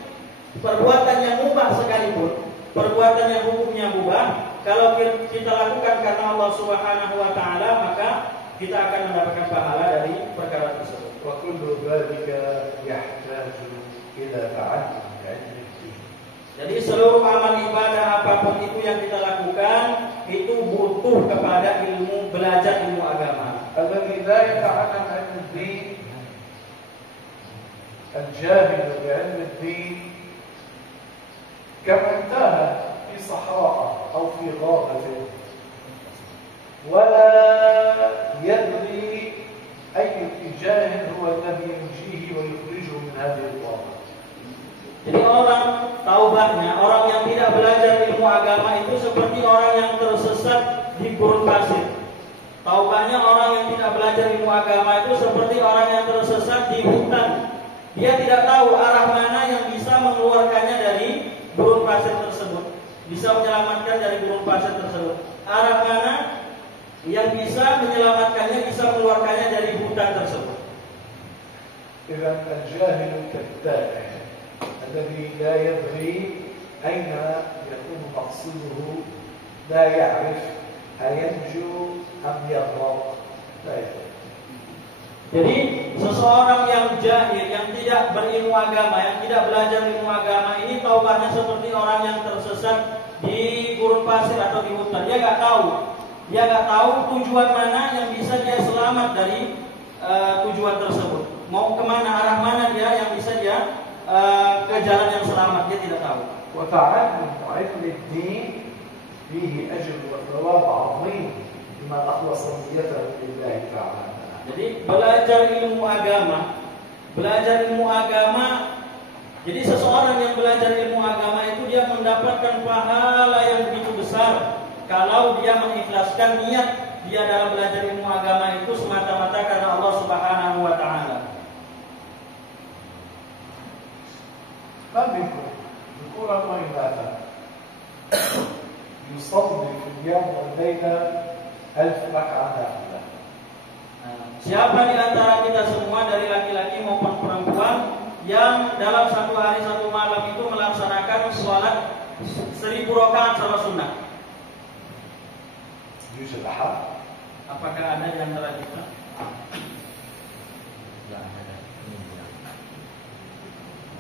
perbuatan yang mubah sekalipun, perbuatan yang hukumnya mubah, kalau kita lakukan karena Allah Subhanahu wa taala, maka kita akan mendapatkan pahala dari perkara tersebut. وكل ذلك يحتاج إلى تعلم علم الدين. Jadi seluruh amal ibadah apapun itu yang kita lakukan itu butuh kepada belajar ilmu agama. الذي لا يتعلم علم الدين الجاهل بعلم الدين كمن تاه في صحراء أو في غابة ولا يدري أي اتجاه هو الذي ينجيه ويخرجه من هذه الغابة. taubahnya orang yang tidak belajar ilmu agama itu seperti orang yang tersesat di gurun pasir. Taubahnya orang yang tidak belajar ilmu agama itu seperti orang yang tersesat di hutan. Dia tidak tahu arah mana yang bisa mengeluarkannya dari gurun pasir tersebut, bisa menyelamatkan dari gurun pasir tersebut. Arah mana yang bisa menyelamatkannya, bisa mengeluarkannya dari hutan tersebut. إذا الجاهل كالتائه الذي لا يدري أين يكون مقصده، لا يعرف أينجو أم يغرق، لا يدري. Jadi seseorang yang jahil, yang tidak berilmu agama, yang tidak belajar ilmu agama ini taubahnya seperti orang yang tersesat di gurun pasir atau di hutan. Dia nggak tahu tujuan mana yang bisa dia selamat dari tujuan tersebut. Mau kemana, arah mana dia yang bisa dia ke jalan yang selamat, dia tidak tahu. وتعلم علم الدين فيه أجر وثواب عظيم لمن أخلص نيته لله تعالى. Jadi belajar ilmu agama, jadi seseorang yang belajar ilmu agama itu dia mendapatkan pahala yang begitu besar kalau dia mengikhlaskan niat dia dalam belajar ilmu agama itu semata-mata karena Allah Subhanahu wa taala. ما منكم ذكورا وإناثا يصلي في اليوم والليلة 1000 ركعة نافلة. Siapa di antara kita semua dari laki-laki maupun perempuan yang dalam satu hari satu malam itu melaksanakan sholat 1000 rakaat salat sunnah? يوجد أحد؟ Apakah ada di antara kita?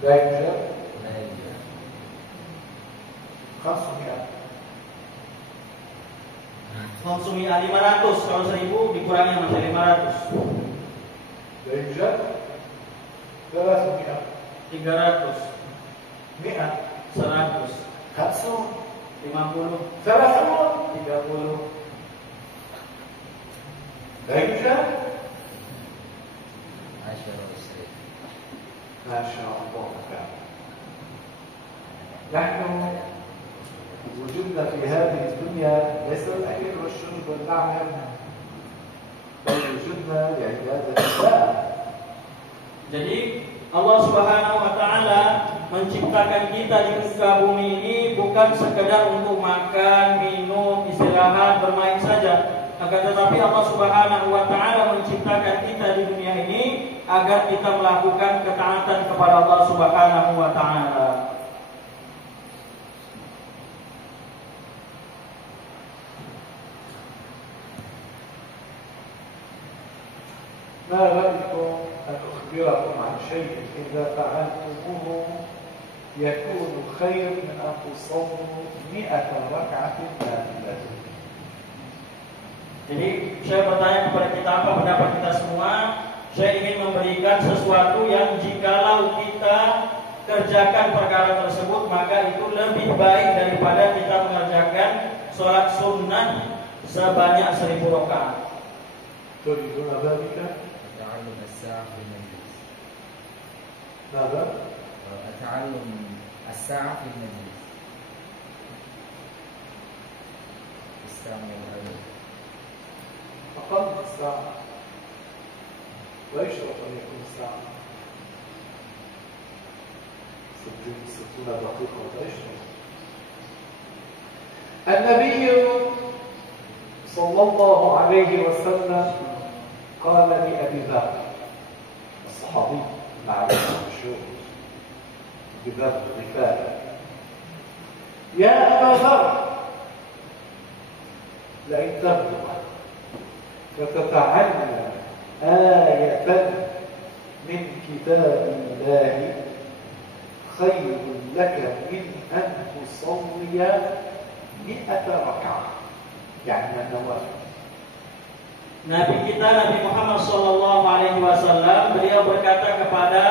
لا يوجد؟ 500. 500, kalau 1000 dikurangi masih 500. لا يوجد؟ 300. 300, 100. 100, 50. 50, 30. 30. لا يوجد؟ 10 ما شاء الله تعالى. نحن وجودنا في هذه الدنيا ليس الأكل والشرب والنعم، بل وجودنا لعبادة الله. Jadi Allah Subhanahu wa taala menciptakan kita di muka bumi ini bukan sekedar untuk makan, minum, istirahat, bermain saja. Akan tetapi Allah Subhanahu wa taala menciptakan kita di dunia ini agar kita melakukan ketaatan kepada Allah Subhanahu wa taala. ما رأيكم أن أخبركم عن شيء إذا فعلتموه يكون خير من أن تصلوا 100 ركعة نافلة. Jadi saya bertanya kepada kita, apa pendapat kita semua? Saya ingin memberikan sesuatu yang jikalau kita kerjakan perkara tersebut maka itu lebih baik daripada kita mengerjakan sholat sunnah sebanyak 1000 rakaat. تريدون ذلك؟ تعلم الساعة في المجلس. ماذا؟ تعلم الساعة في المجلس. استعمل هذا. أقل من ساعة. لا يشرط أن يكون ساعة. 60 دقيقة لا يشرط. النبي صلى الله عليه وسلم قال لأبي ذر الصحابي معروف مشهور أبي ذر الغفاري: يا أبا ذر لئن تبلغ فتتعلم آية من كتاب الله خير لك من أن تصلي 100 ركعة، يعني النوافل. Nabi kita Nabi Muhammad SAW beliau berkata kepada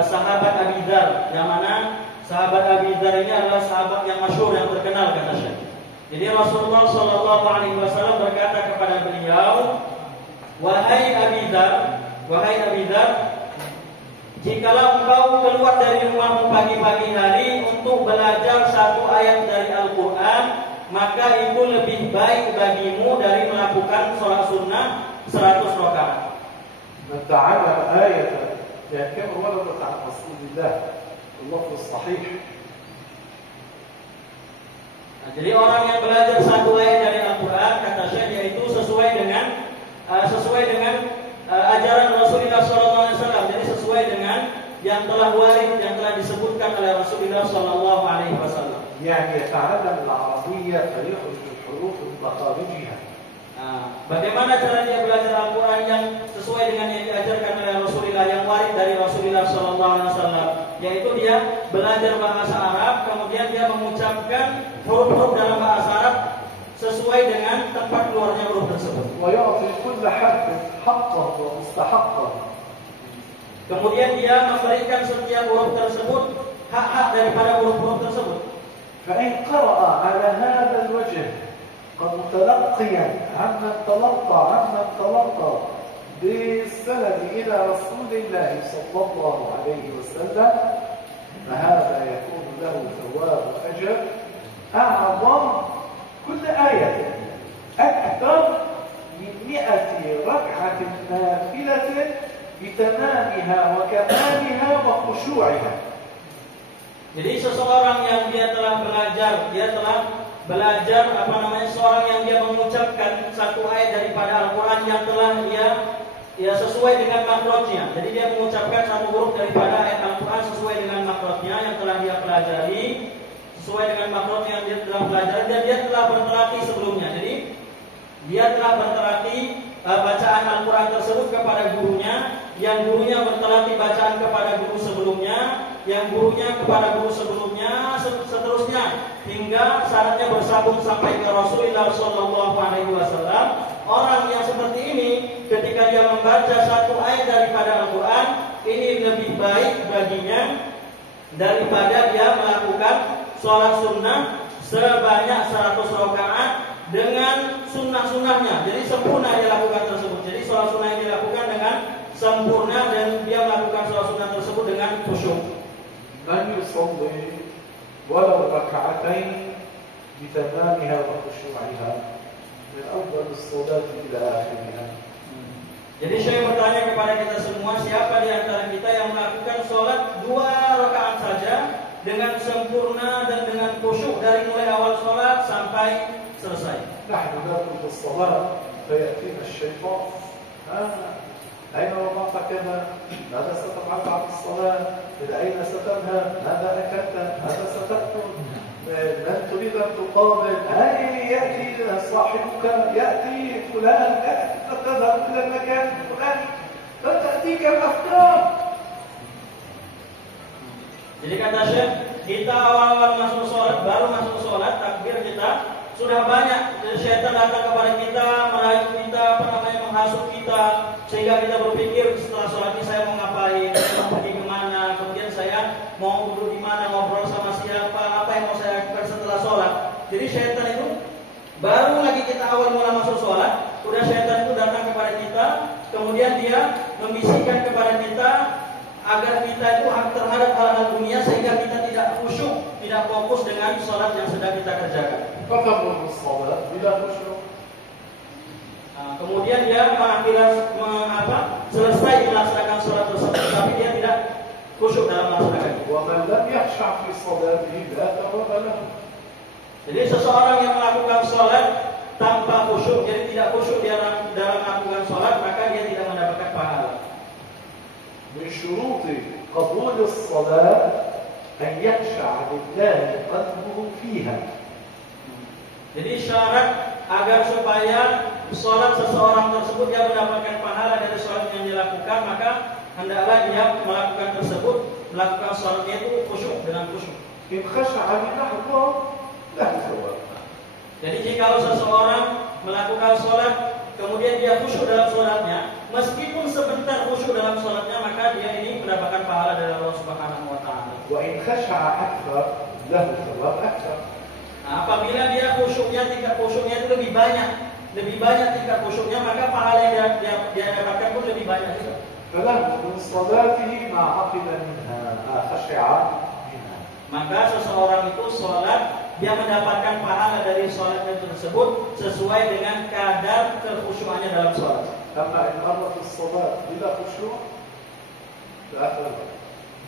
sahabat Abi Dzar, yang mana sahabat Abi Dzar ini adalah sahabat yang masyhur, yang terkenal kata Syekh. Jadi Rasulullah SAW berkata kepada beliau, wahai Abi Dzar, jikalau engkau keluar dari rumahmu pagi-pagi hari untuk belajar satu ayat dari Al-Quran, maka itu lebih baik bagimu dari melakukan sholat sunnah 100 rakaat. من تعلم آية يعني كما وردت عن رسول الله اللفظ الصحيح. Nah, jadi orang yang belajar satu ayat dari Al-Quran, kata Syekh, yaitu sesuai dengan ajaran Rasulullah SAW. Jadi sesuai dengan yang telah warid, yang telah disebutkan oleh Rasulullah SAW. يعني يتعلم العربية فيخرج الحروف من مخارجها. Bagaimana cara dia belajar Al-Quran yang sesuai dengan yang diajarkan oleh Rasulullah, yang warid dari Rasulullah SAW, yaitu dia belajar bahasa Arab, kemudian dia mengucapkan huruf-huruf dalam bahasa Arab sesuai dengan tempat keluarnya huruf tersebut. ويعطي كل حرف حقه ومستحقه. Kemudian dia memberikan setiap huruf tersebut hak-hak daripada huruf-huruf tersebut. فإن قرأ على هذا الوجه قد متلقيا عمن تلقى بالسند إلى رسول الله صلى الله عليه وسلم فهذا يكون له ثواب أجر أعظم كل آية أكثر من 100 ركعة نافلة بتمامها وكمالها وخشوعها. Jadi seseorang yang dia telah belajar seorang yang dia mengucapkan satu ayat daripada Al-Quran yang telah dia sesuai dengan makhrajnya. Jadi dia mengucapkan satu huruf daripada ayat Al-Quran sesuai dengan makhrajnya yang telah dia pelajari, sesuai dengan makhrajnya yang dia telah pelajari, dan dia telah berterati sebelumnya. Jadi dia telah berterati bacaan Al-Quran tersebut kepada gurunya, yang gurunya berterati bacaan kepada guru sebelumnya, yang gurunya kepada guru sebelumnya, seterusnya hingga syaratnya bersambung sampai ke Rasulullah SAW. Orang yang seperti ini, ketika dia membaca satu ayat daripada Al-Quran, ini lebih baik baginya daripada dia melakukan sholat sunnah sebanyak 100 rakaat dengan sunnah-sunnahnya. Jadi sempurna dia lakukan tersebut. Jadi sholat sunnah yang dilakukan dengan sempurna dan dia melakukan sholat sunnah tersebut dengan khusyuk. من يصلي ولو ركعتين بتمامها وخشوعها من أفضل الصلاة إلى آخرها. Jadi saya bertanya kepada kita semua, siapa di antara kita yang melakukan sholat 2 rakaat saja dengan sempurna dan dengan khusyuk dari mulai awal sholat sampai selesai? نحن ندخل الصلاة فيأتينا الشيطان أين وضعت كذا؟ ماذا ستفعل بعد الصلاة؟ إلى أين ستذهب؟ ماذا أكلت؟ ماذا ستأكل؟ من تريد أن تقابل؟ يأتي صاحبك، يأتي فلان، تذهب إلى المكان الفلاني فتأتيك الأفكار. Jadi kata Syekh, kita awal-awal masuk sholat, baru masuk sholat, takbir kita sudah banyak syaitan datang kepada kita, merayu kita, menghasut kita, sehingga kita berpikir setelah sholat ini saya mau ngapain, saya mau pergi kemana, kemudian saya mau duduk di mana, ngobrol sama siapa, apa yang mau saya lakukan setelah sholat. Jadi syaitan itu baru lagi kita awal mula masuk sholat, udah syaitan itu datang kepada kita, kemudian dia membisikkan kepada kita agar kita itu terhadap hal-hal dunia sehingga kita tidak khusyuk, tidak fokus dengan sholat yang sedang kita kerjakan. Kemudian dia selesai melaksanakan sholat tersebut, tapi dia tidak khusyuk dalam melaksanakannya. Jadi seseorang yang melakukan sholat tanpa khusyuk, jadi tidak khusyuk dalam melakukan sholat, maka dia tidak mendapatkan pahala. من شروط قبول الصلاة أن يخشع لله قلبه فيها. Jadi syarat agar supaya sholat seseorang tersebut dia mendapatkan pahala dari sholat yang dilakukan, maka hendaklah dia melakukan sholatnya itu khusyuk, dengan khusyuk. إن خشع لله له ثواب. Jadi jika seseorang melakukan sholat kemudian dia khusyuk dalam sholatnya, meskipun sebentar khusyuk dalam sholatnya, maka dia ini mendapatkan pahala dari Allah Subhanahu wa taala. وإن خشع أكثر له ثواب أكثر. Apabila dia tingkat khusyuknya itu lebih banyak tingkat khusyuknya, maka pahala yang dia dapatkan pun lebih banyak juga. فله من صلاته ما عقل منها ما خشع منها. Maka seseorang itu sholat, dia mendapatkan pahala dari sholatnya tersebut sesuai dengan kadar kekhusyuannya dalam sholat. أما إن مرت الصلاة بلا خشوع فأثر.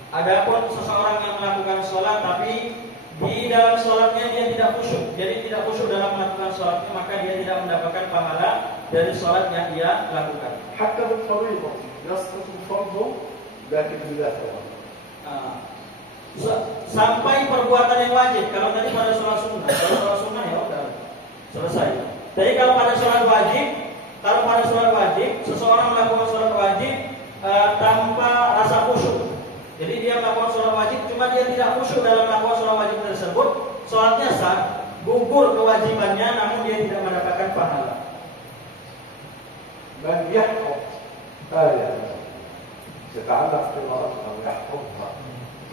Adapun seseorang yang melakukan sholat tapi di dalam sholatnya dia tidak khusyuk, jadi tidak khusyuk dalam melakukan sholatnya, maka dia tidak mendapatkan pahala dari sholat yang dia lakukan. حتى بالفريضة يسقط الفرض لكن بلا ثواب. Sampai perbuatan yang wajib. Kalau tadi pada sholat sunnah, kalau sholat sunnah ya udah selesai. Jadi kalau pada sholat wajib, seseorang melakukan sholat wajib tanpa rasa khusyuk. Jadi dia melakukan sholat wajib, cuma dia tidak khusyuk dalam melakukan sholat wajib tersebut, sholatnya sah, gugur kewajibannya, namun dia tidak mendapatkan pahala. من يحفظ آية تتعلق بمرض أو يحفظها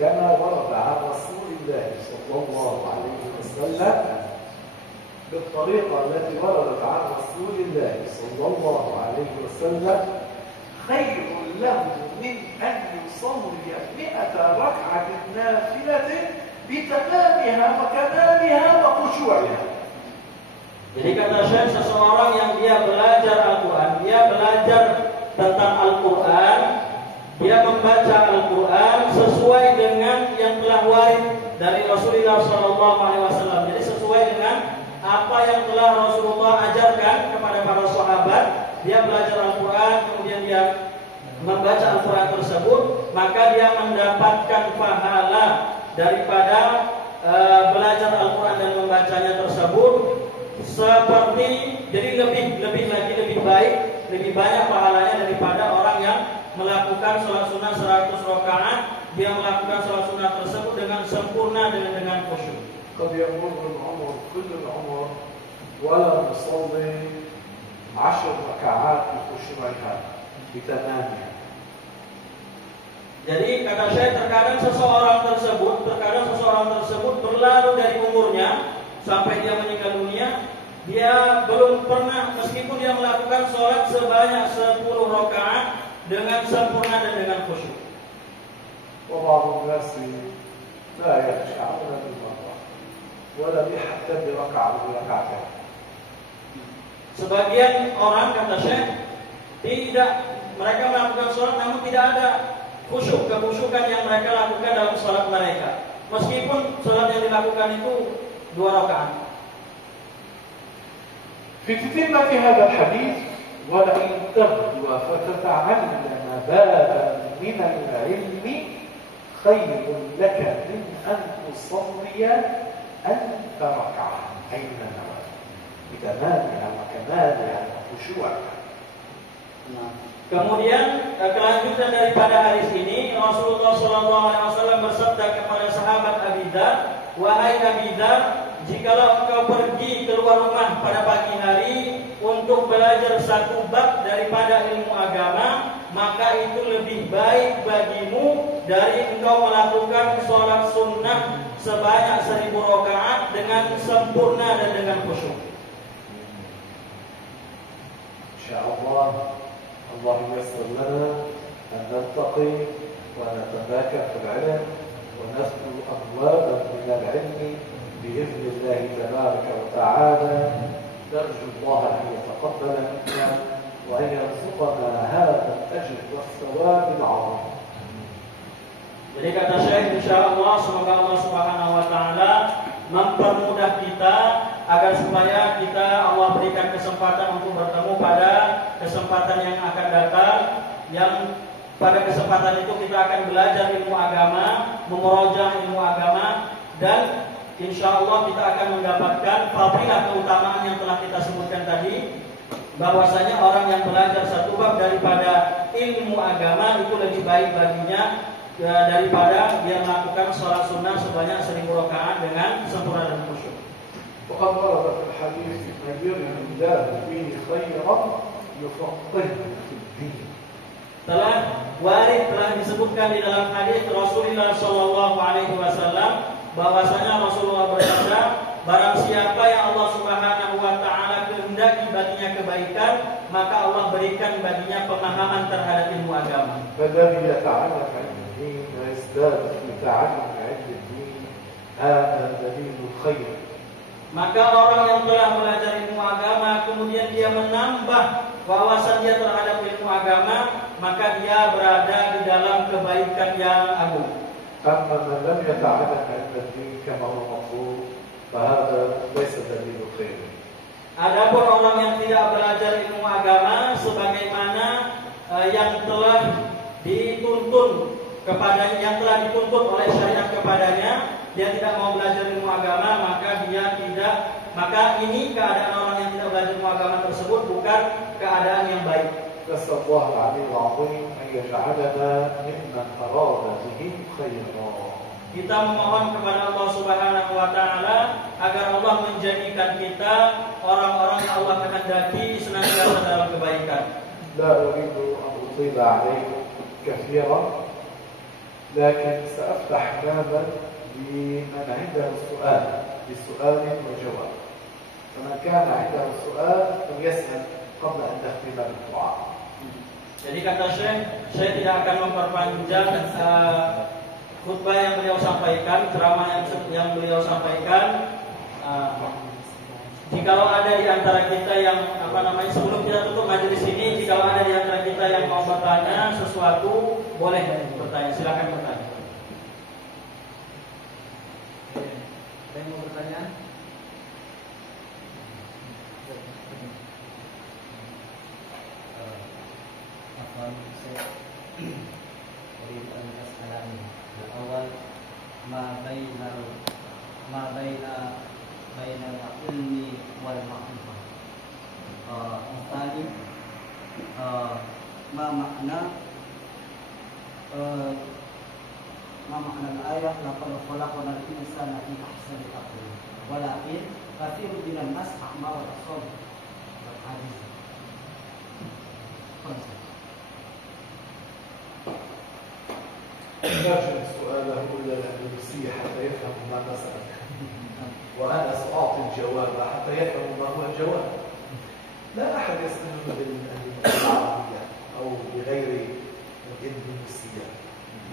كما ورد عن رسول الله صلى الله عليه وسلم بالطريقة التي وردت عن رسول الله صلى الله عليه وسلم خير له من أن يصلي 100 ركعة نافلة بتمامها وكمالها وخشوعها. Jadi kata Syekh, seseorang yang dia belajar Al-Quran, dia belajar tentang Al-Quran, dia membaca Al-Quran sesuai dengan yang telah warid dari Rasulullah SAW. Jadi sesuai dengan apa yang telah Rasulullah ajarkan kepada para sahabat. Dia belajar Al-Quran, kemudian dia membaca Al-Quran tersebut, maka dia mendapatkan pahala daripada belajar Al-Quran dan membacanya tersebut. Seperti, jadi lebih baik, lebih banyak pahalanya daripada orang yang melakukan sholat sunnah 100 rakaat. Dia melakukan sholat sunnah tersebut dengan sempurna dengan khusyuk. قد يمر العمر كل العمر ولا نصلي 10 ركعات بخشوعها بتمامها. Jadi kata Syekh, terkadang seseorang tersebut berlalu dari umurnya sampai dia meninggal dunia, dia belum pernah, meskipun dia melakukan sholat sebanyak 10 rakaat dengan sempurna dan dengan khusyuk. وبعض الناس لا يخشعون بالمرة ولا حتى بركعة أو ركعتين. Sebagian orang, kata Syekh, mereka melakukan sholat namun tidak ada kekhusyukan yang mereka lakukan dalam sholat mereka. Meskipun sholat yang dilakukan itu 2 rakaat. في تتمة هذا الحديث ولئن تغدو فتتعلم بابا من العلم خير لك من أن تصلي 1000 ركعة أي من النوافل بتمامها وكمالها وخشوعها. Kemudian kelanjutan daripada hadis ini, Rasulullah SAW bersabda kepada sahabat Abi Dzar, "Wahai Abi Dzar, jikalau engkau pergi keluar rumah pada pagi hari untuk belajar satu bab daripada ilmu agama, maka itu lebih baik bagimu dari engkau melakukan sholat sunnah sebanyak 1000 rakaat dengan sempurna dan dengan khusyuk." Insyaallah Allah yassir lana an naltaqi wa natadakar fil ilm wa naslu abwaban min al-ilm بإذن الله تبارك وتعالى. نرجو الله أن يتقبل منا وأن يرزقنا هذا الأجر والثواب العظيم. Jadi kata Syekh, insyaallah semoga Allah Subhanahu wa taala mempermudah kita agar supaya kita Allah berikan kesempatan untuk bertemu pada kesempatan yang akan datang, yang pada kesempatan itu kita akan belajar ilmu agama, memurojaah ilmu agama, dan insyaallah kita akan mendapatkan fadilah keutamaan yang telah kita sebutkan tadi, bahwasanya orang yang belajar satu bab daripada ilmu agama itu lebih baik baginya daripada dia melakukan sholat sunnah sebanyak 1000 rakaat dengan sempurna dan khusyuk. وقد ورد في الحديث من يرد الله به خيرا يفقهه في الدين. Telah disebutkan di dalam hadis Rasulullah SAW bahwasanya Rasulullah bersabda, barang siapa yang Allah Subhanahu wa taala kehendaki baginya kebaikan, maka Allah berikan baginya pemahaman terhadap ilmu agama. فالذي يتعلم علم الدين ويزداد في تعلم علم الدين هذا دليل الخير. Maka orang yang telah belajar ilmu agama kemudian dia menambah wawasan dia terhadap ilmu agama, maka dia berada di dalam kebaikan yang agung. أما من لم يتعلم علم الدين كما هو مطلوب فهذا ليس دليل خير. Adapun orang yang tidak belajar ilmu agama sebagaimana yang telah dituntun kepadanya, yang telah dituntut oleh syariat kepadanya, dia tidak mau belajar ilmu agama, maka ini keadaan orang yang tidak belajar ilmu agama tersebut bukan keadaan yang baik. نسأل الله العلي العظيم أن يجعلنا ممن أراد به خيرا. Kita memohon kepada Allah Subhanahu wa taala agar Allah menjadikan kita orang-orang yang Allah kehendaki senantiasa dalam kebaikan. لا أريد أن أطيل عليكم كثيرا، لكن سأفتح بابا لمن عنده سؤال بسؤال وجواب، فمن كان عنده سؤال فليسأل قبل أن نختم بالدعاء. Jadi kata Syekh, saya tidak akan memperpanjang khutbah yang beliau sampaikan, ceramah yang beliau sampaikan. Jikalau ada di antara kita yang sebelum kita tutup majelis ini, jikalau ada di antara kita yang mau bertanya sesuatu, boleh bertanya, silakan bertanya. Ada yang mau bertanya? Saya أريد أن أسألني الأول ما بين العلم والمعرفة. الثاني ما معنى الآية لقد خلقنا الإنسان في أحسن تقويم ولكن كثير من الناس أعمى وأبصار والحديث. نرجع سؤاله إلى الأندلسية حتى يفهم ما نسأل، وأنا سأعطي الجواب حتى يفهم ما هو الجواب. لا أحد يسألنا بالعربية أو بغير الإندونيسية.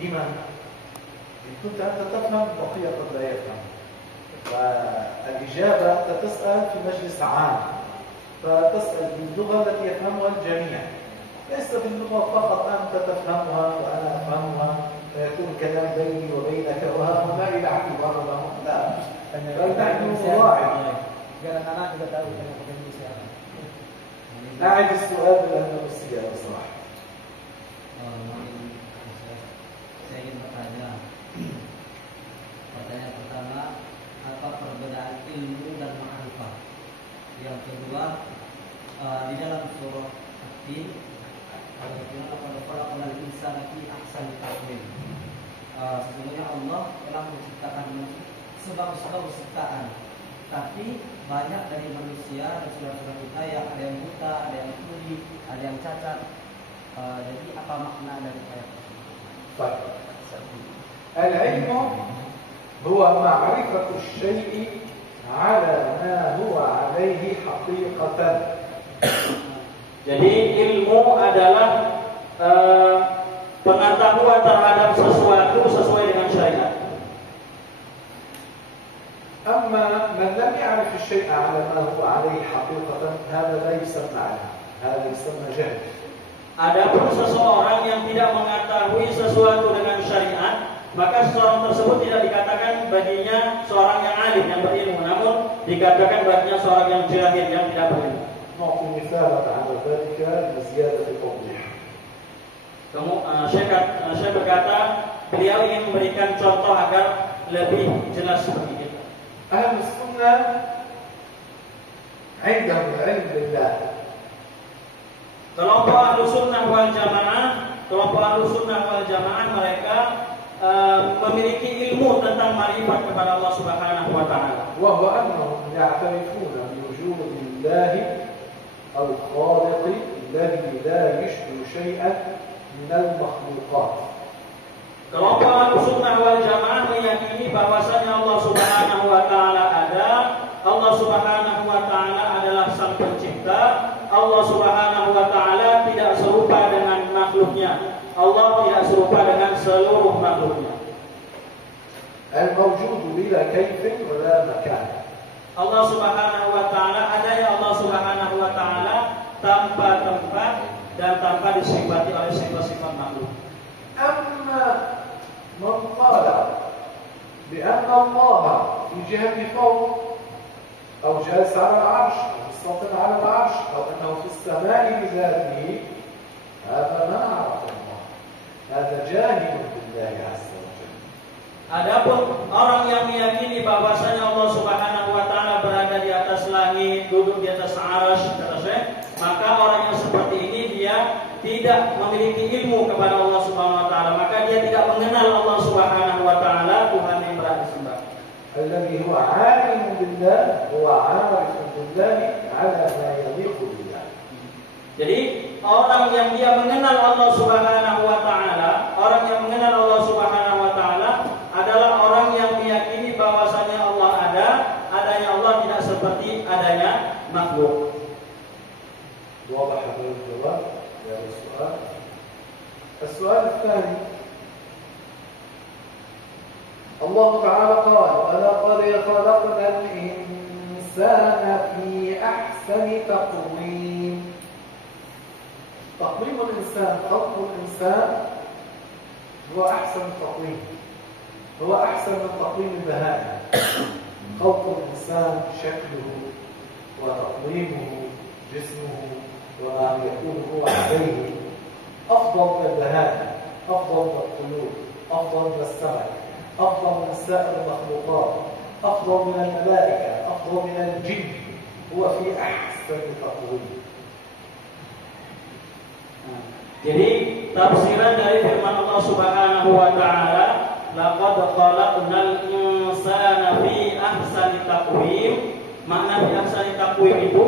لما؟ إن كنت أنت تفهم بقية قد لا يفهم، فالإجابة أنت تسأل في مجلس عام، فتسأل باللغة التي يفهمها الجميع، ليس باللغة فقط أنت تفهمها وأنا أفهمها فيكون كلام بيني وبينك وهؤلاء الاعتبار لهم. لا، بل نحن مواعظ. أعد السؤال بالأندلسية لو سمحت. Saya ingin bertanya. Pertanyaan pertama, apa perbedaan ilmu dan ma'rifah? Yang kedua, di dalam surah At-Tin sesungguhnya Allah telah menciptakan manusia sebagus-bagus ciptaan, tapi banyak dari manusia dan saudara-saudara kita yang ada yang buta, ada yang tuli, ada yang cacat. Jadi apa makna dari ayat طيب. العلم هو معرفة الشيء على ما هو عليه حقيقة. Jadi ilmu adalah pengetahuan terhadap sesuatu sesuai dengan syariat. أما من لم يعرف الشيء على ما هو عليه حقيقة هذا لا يسمى علم، هذا يسمى جهل. Adapun seseorang yang tidak mengetahui sesuatu dengan syariat, maka seseorang tersebut tidak dikatakan baginya seorang yang alim yang berilmu, namun dikatakan baginya seorang yang jahil yang tidak berilmu. نعطي مثالا على ذلك لزيادة التوضيح. Syekh berkata, beliau ingin memberikan contoh agar lebih jelas seperti itu. أهل السنة عندهم العلم بالله. Kelompok Ahlussunnah wal Jamaah mereka memiliki ilmu tentang ma'rifat kepada Allah Subhanahu wa taala. وهو أنهم يعترفون بوجود الله الخالق الذي لا يشبه شيئا من المخلوقات. Kelompok Ahlussunnah wal Jamaah meyakini bahwasanya Allah Subhanahu wa taala ada Allah Subhanahu wa taala adalah sang pencipta. Allah Subhanahu wa taala tidak serupa dengan makhluknya. Allah tidak serupa dengan seluruh makhluknya. الموجود بلا كيف ولا مكان. Allah Subhanahu wa taala adanya Allah Subhanahu wa taala tanpa tempat dan tanpa disifati oleh sifat-sifat makhluk. أما من قال بأن الله في جهة فوق أو جالس على العرش أو مستوطن على العرش أو أنه في السماء بذاته هذا ما عرف الله، هذا جاهل بالله عز وجل. Adapun orang yang meyakini bahwasanya Allah Subhanahu wa taala berada di atas langit, duduk di atas arsy, maka orang yang seperti ini dia tidak memiliki ilmu kepada Allah Subhanahu wa taala, maka dia tidak mengenal Allah Subhanahu wa taala, Tuhan yang berhak disembah. الذي هو عالم بالله هو عارف بالله على ما يليق بالله. Jadi orang yang dia mengenal Allah Subhanahu wa taala, orang yang mengenal Allah Subhanahu wa taala adalah orang yang meyakini bahwasanya Allah ada, adanya Allah tidak seperti adanya makhluk. واضح هذا الجواب يا السؤال. السؤال الثاني، الله تعالى قال ولقد خلقنا الإنسان في أحسن تقويم. تقويم الإنسان، خلق الإنسان هو أحسن تقويم، هو أحسن من تقويم البهائم. خلق الإنسان شكله وتقويمه جسمه وما يكون هو عليه أفضل من البهائم، أفضل من الطيور، أفضل من السمك، أفضل من سائر المخلوقات، أفضل من الملائكة، أفضل من الجن، هو في أحسن تقويم. Jadi tafsiran dari firman Allah Subhanahu wa taala, laqad khalaqnal insana fi ahsani taqwim. Makna fi ahsani taqwim itu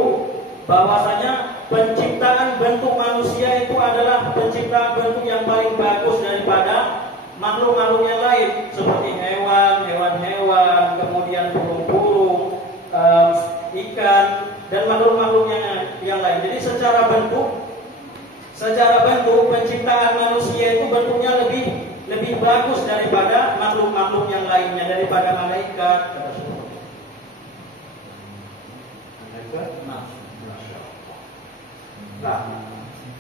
bahwasanya penciptaan bentuk manusia itu adalah penciptaan bentuk yang paling bagus daripada makhluk-makhluk yang lain seperti hewan-hewan, kemudian burung-burung, ikan dan makhluk-makhluk yang lain. Jadi secara bentuk penciptaan manusia itu bentuknya lebih bagus daripada makhluk-makhluk yang lainnya, daripada malaikat. نعم.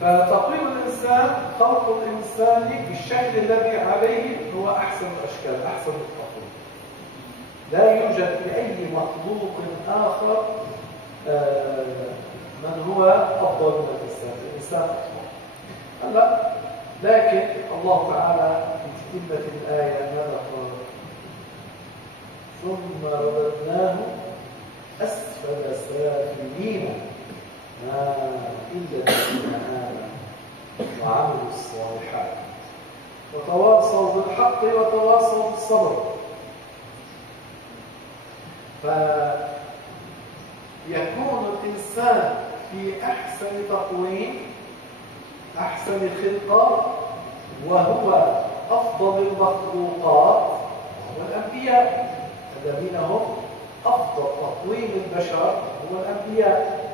فتقويم الإنسان، خلق الإنسان بالشكل الذي عليه هو أحسن الأشكال، أحسن التقويم. لا يوجد في أي مخلوق آخر من هو أفضل من الإنسان، الإنسان أفضل. لا، لكن الله تعالى في تتمة الآية ماذا قال؟ ثم رددناه أسفل سافلين إلا الذين آمنوا وعملوا الصالحات وتواصوا بالحق وتواصوا بالصبر. فيكون الإنسان في أحسن تقويم، أحسن خلقة، وهو أفضل المخلوقات وهو الأنبياء الذين هم أفضل تقويم البشر هو الأنبياء.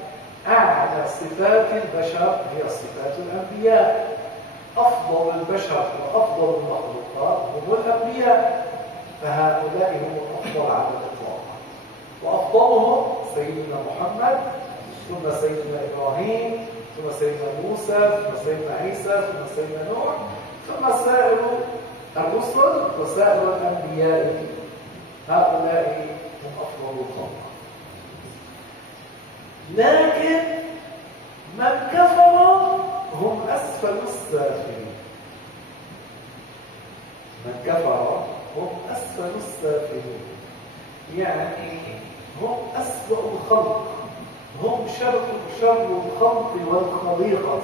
أعلى صفات البشر هي صفات الأنبياء. أفضل البشر وأفضل المخلوقات هم الأنبياء، فهؤلاء هم الأفضل على الإطلاق. وأفضلهم سيدنا محمد، ثم سيدنا إبراهيم، ثم سيدنا موسى، ثم سيدنا عيسى، ثم سيدنا نوح، ثم سائر الرسل وسائر الأنبياء. هؤلاء هم أفضل الخلق. لكن من كفر هم أسفل السافلين. من كفر هم أسفل السافلين، يعني هم أسوأ الخلق، هم شر الخلق والخليقة،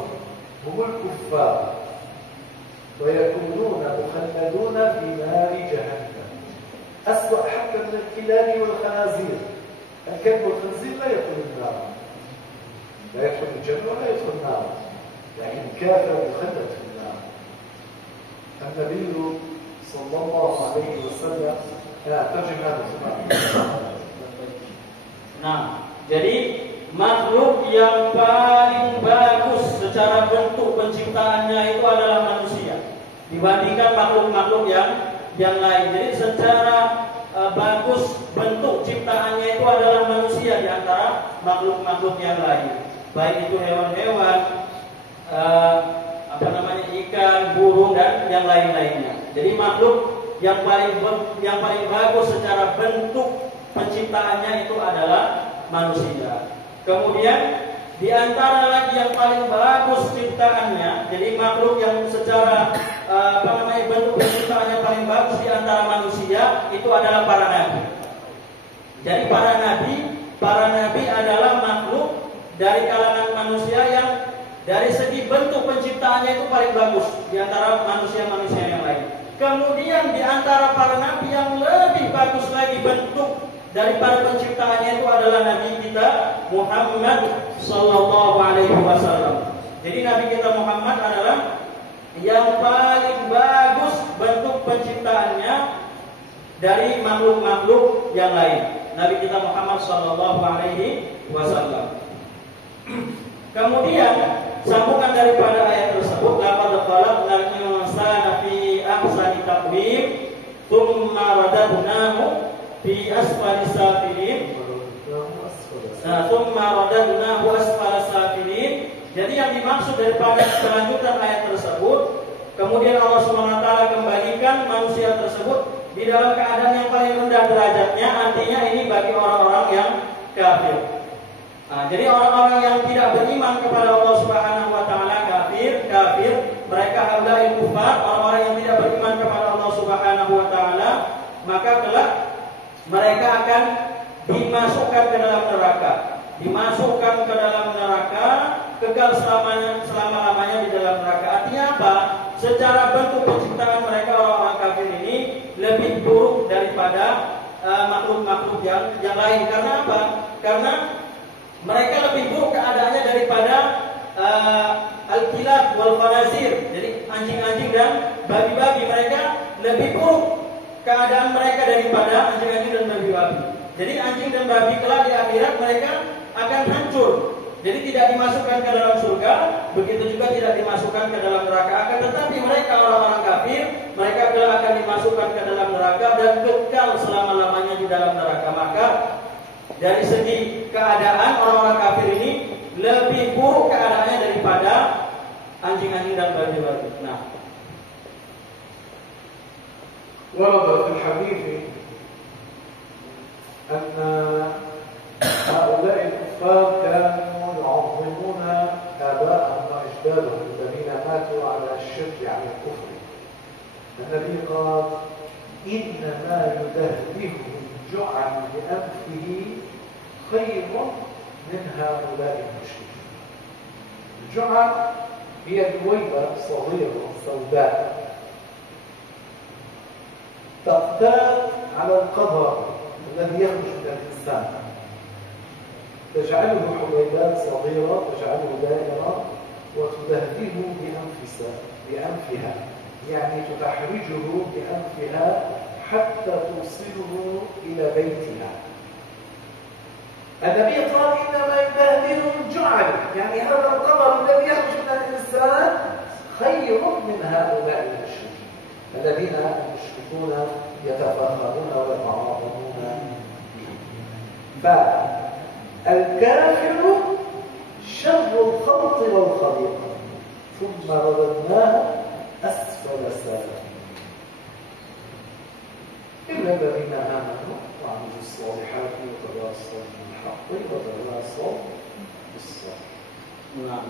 هم الكفار، ويكونون مخلدون في نار جهنم، أسوأ حتى من الكلاب والخنازير. الكلب والخنزير لا يدخل النار، لا يدخل الجنة ولا يدخل النار، لكن الكافر مخلد في النار. النبي صلى الله عليه وسلم ترجم هذا Nah, jadi makhluk yang paling bagus secara bentuk penciptaannya itu adalah manusia dibandingkan makhluk-makhluk yang lain. Jadi secara bagus bentuk ciptaannya itu adalah manusia di antara makhluk-makhluk yang lain. Baik itu hewan-hewan, ikan, burung dan yang lain-lainnya. Jadi makhluk yang paling bagus secara bentuk penciptaannya itu adalah manusia. Kemudian di antara lagi yang paling bagus ciptaannya, jadi makhluk yang secara bentuk penciptaannya paling bagus di antara manusia itu adalah para nabi. Jadi para nabi adalah makhluk dari kalangan manusia yang dari segi bentuk penciptaannya itu paling bagus di antara manusia-manusia yang lain. Kemudian di antara para nabi yang lebih bagus lagi bentuk daripada penciptaannya itu adalah Nabi kita Muhammad Sallallahu Alaihi Wasallam. Jadi Nabi kita Muhammad adalah yang paling bagus bentuk penciptaannya dari makhluk-makhluk yang lain. Nabi kita Muhammad Sallallahu Alaihi Wasallam. Kemudian sambungan daripada ayat tersebut, laqad khalaqnal insana fi ahsani taqwim, thumma radadnahu fi asfali safilin. Thumma radadnahu asfala safilin. Jadi yang dimaksud daripada kelanjutan ayat tersebut, kemudian Allah SWT kembalikan manusia tersebut di dalam keadaan yang paling rendah derajatnya, artinya ini bagi orang-orang yang kafir. Jadi orang-orang yang tidak beriman kepada Allah Subhanahu wa taala kafir, mereka adalah kufar, orang-orang yang tidak beriman kepada Allah Subhanahu wa taala, maka kelak mereka akan dimasukkan ke dalam neraka, kekal selama-lamanya di dalam neraka. Artinya apa? Secara bentuk penciptaan mereka orang-orang kafir ini lebih buruk daripada makhluk-makhluk yang lain. Karena apa? Karena mereka lebih buruk keadaannya daripada al-kilab wal khanazir. Jadi anjing-anjing dan babi-babi, mereka lebih buruk keadaan mereka daripada anjing-anjing dan babi-babi. Jadi anjing dan babi kelak di akhirat mereka akan hancur. Jadi tidak dimasukkan ke dalam surga, begitu juga tidak dimasukkan ke dalam neraka. Akan tetapi mereka orang-orang kafir, mereka kelak akan dimasukkan ke dalam neraka dan kekal selama-lamanya di dalam neraka. Maka dari segi keadaan orang-orang kafir ini lebih buruk keadaannya daripada anjing-anjing dan babi-babi. Nah, ورد في الحديث أن هؤلاء الكفار كانوا يعظمون آباءهم وأجدادهم الذين ماتوا على الشرك على الكفر. النبي قال: إنما يدهده الجعل بأنفه خير من هؤلاء المشركين. الجعل هي دويبة صغيرة سوداء تقتات على القبر الذي يخرج من الإنسان، تجعله حبيبات صغيرة، تجعله دائرة وتدهده بأنفها، يعني تحرجه بأنفها حتى توصله إلى بيتها. النبي قال: إنما يدهده الجعل، يعني هذا القبر الذي يخرج من الإنسان خير من هؤلاء المشركين الذين المشركون يتفاخرون ويتعاظمون به. فالكافر شر الخلق والخليقة، ثم رددناه أسفل سافلين إلا الذين آمنوا وعملوا الصالحات وتواصوا بالحق وتواصوا بالصبر. Nah,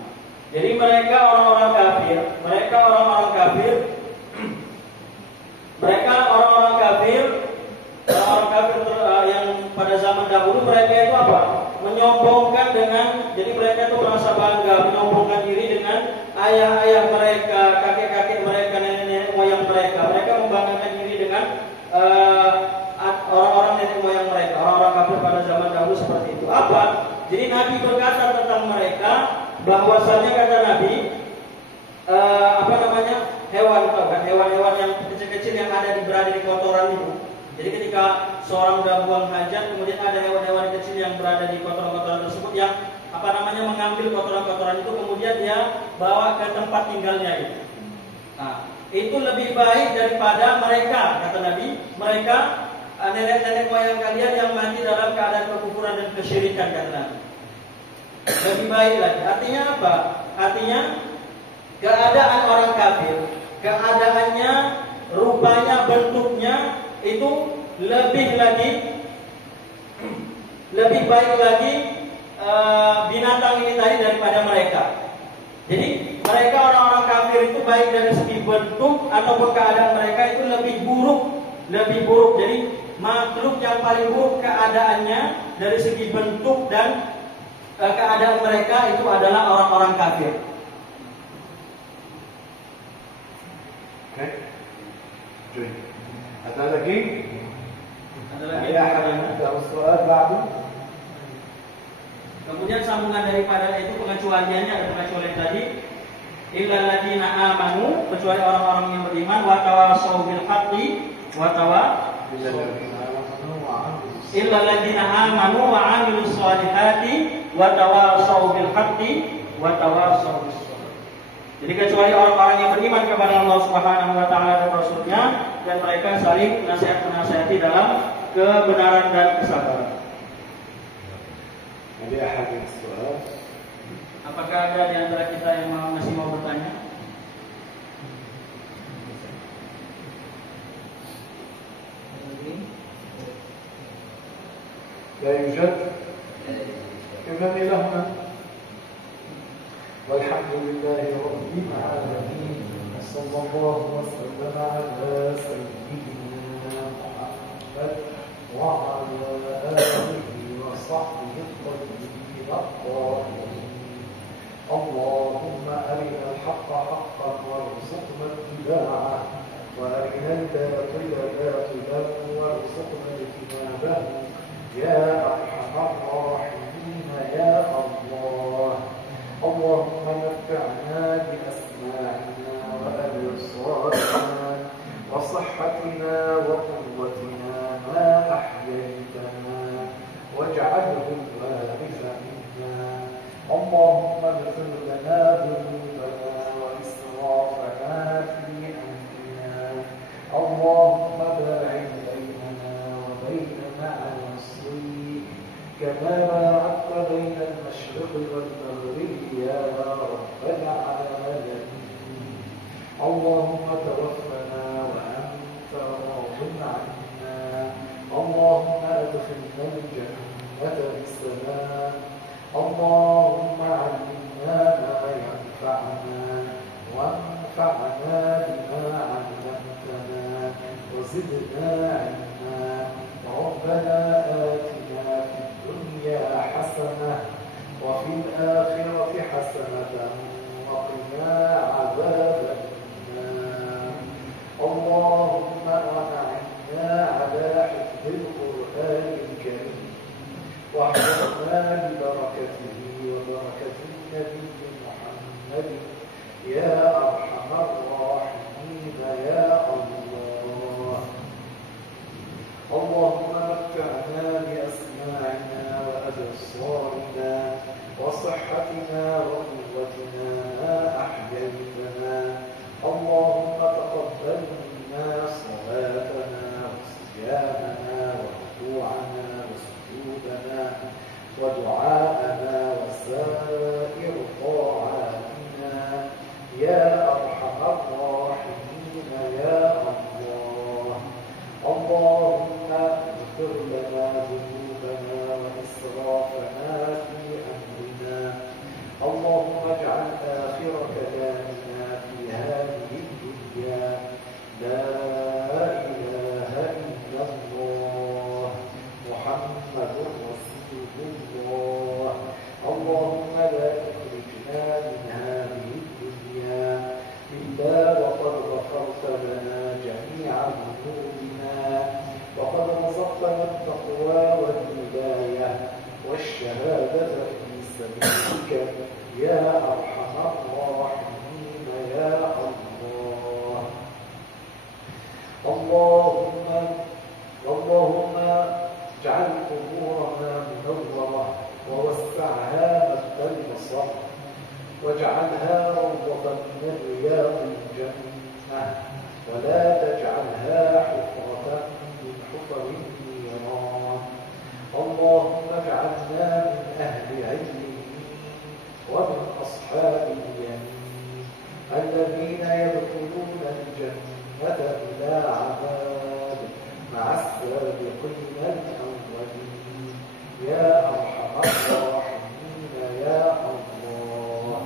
jadi mereka orang-orang kafir, yang pada zaman dahulu mereka itu apa? Menyombongkan jadi mereka itu merasa bangga, menyombongkan diri dengan ayah-ayah mereka, kakek-kakek mereka, nenek-nenek moyang mereka. Mereka membanggakan diri dengan orang-orang nenek moyang mereka, orang-orang kafir pada zaman dahulu seperti itu. Apa? Jadi Nabi berkata tentang mereka bahwasanya kata Nabi, hewan yang kecil-kecil yang berada di kotoran itu, Jadi ketika seorang udah buang hajat, kemudian ada hewan-hewan kecil yang berada di kotoran-kotoran tersebut yang mengambil kotoran-kotoran itu, kemudian dia bawa ke tempat tinggalnya itu. Nah, itu lebih baik daripada mereka, kata Nabi, mereka nenek-nenek moyang kalian yang mati dalam keadaan kekufuran dan kesyirikan, kata Nabi. Lebih baik lagi. Artinya apa? Artinya keadaan orang kafir, keadaannya, rupanya, bentuknya itu lebih baik lagi binatang ini tadi daripada mereka. Jadi mereka orang-orang kafir itu baik dari segi bentuk ataupun keadaan mereka itu lebih buruk. Jadi makhluk yang paling buruk keadaannya dari segi bentuk dan keadaan mereka itu adalah orang-orang kafir. Oke. Ada lagi? Ada lagi. Ada soal baru? Kemudian sambungan daripada itu pengecualiannya, ada pengecualian tadi, illal ladzina amanu, kecuali orang-orang yang beriman, wa tawassaw bil haqqi wa illal ladzina amanu wa 'amilus shalihati wa tawassaw bil haqqi wa tawassaw bis sabr. Jadi kecuali orang-orang yang beriman kepada Allah Subhanahu wa taala dan Rasul-Nya, dan mereka saling menasihati dalam kebenaran dan kesabaran. Ada hadis soal. Apakah ada di antara kita yang masih mau bertanya? لا يوجد. إذن لهنا والحمد لله رب العالمين، صلى الله وسلم على سيدنا محمد وعلى آله وصحبه الطيبين الطاهرين. اللهم أرنا الحق حقا وارزقنا اتباعه، وأرنا الباطل باطلا وارزقنا اجتنابه، يا أرحم الراحمين يا الله. اللهم متعنا بأسماعنا وأبصارنا وصحتنا وقوتنا ما أحييتنا، واجعله الوارث منا. اللهم اغفر لنا ذنوبنا وإسرافنا في أمرنا. اللهم باعد بيننا وبين معاصيك كما باعدت بين المشرق والمغرب يا رب العالمين. اللهم توفنا وأنت راض عنا. اللهم أدخلنا الجنة بالسلام. اللهم علمنا ما ينفعنا وانفعنا بما علمتنا وزدنا علما. ربنا آتنا في الدنيا حسنة وفي الآخرة حسنة وقنا عذاب النار. اللهم أعنعنا على حفظ القرآن الكريم، واحفظنا ببركته وبركة النبي محمد يا أرحم الراحمين يا الله. اللهم متعنا بأسماعنا وأبصارنا وصحتنا وقوتنا ما أحييتنا. اللهم تقبل منا صلاتنا وصيامنا وركوعنا وسجودنا ودعاءنا وسائر طاعاتنا يا أرحم الراحمين يا الله. اللهم اغفر لنا ذنوبنا وإسرافنا في أمرنا. اللهم اجعل آخر كلامنا في هذه الدنيا لا إله إلا الله محمد رسول الله. اللهم لا تخرجنا من هذه الدنيا إلا وقد غفرت لنا جميع ذنوبنا، وقد رزقتنا التقوى والهداية والشهادة في سبيلك يا أرحم الراحمين يا الله. اللهم اللهم اجعل قبورنا منورة ووسعها مد البصر واجعلها روضة من رياض الجنة ولا تجعلها حفرة من حفر النيران. اللهم اجعلنا من أهل علمه ومن أصحاب اليمين الذين يدخلون الجنة بلا عذاب مع السابقين الأولين يا أرحم الراحمين يا الله.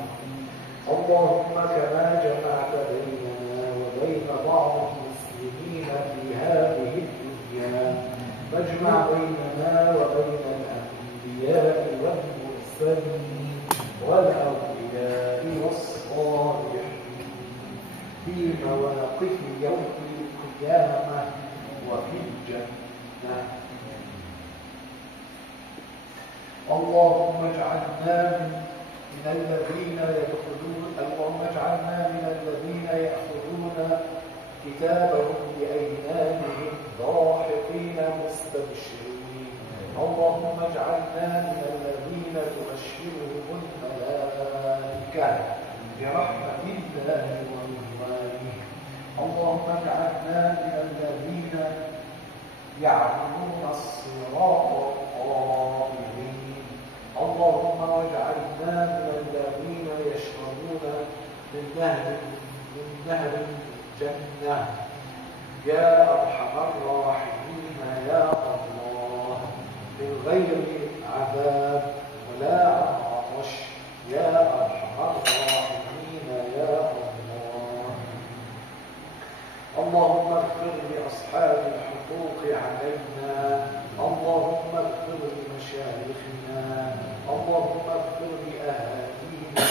اللهم كما جمعت بيننا وبين بعض المسلمين في هذه الدنيا فاجمع بيننا وبين الأنبياء والمرسلين والأولياء والصالحين في مواقف يوم القيامة وفي الجنة. اللهم اجعلنا من الذين يأخذون كتابهم بأيمانهم ضاحكين مستبشرين. اللهم اجعلنا من الذين تبشرهم الملائكة برحمة الله ورضوانه. اللهم اجعلنا من الذين يعبدون الصراط القائمين. اللهم واجعلنا من الذين يشربون من نهر الجنة يا أرحم الراحمين يا الله من غير عذاب ولا عطش يا أرحم الراحمين يا الله. اللهم اغفر لأصحاب الحقوق علينا. اللهم اغفر لمشايخنا. اللهم اغفر لأهالينا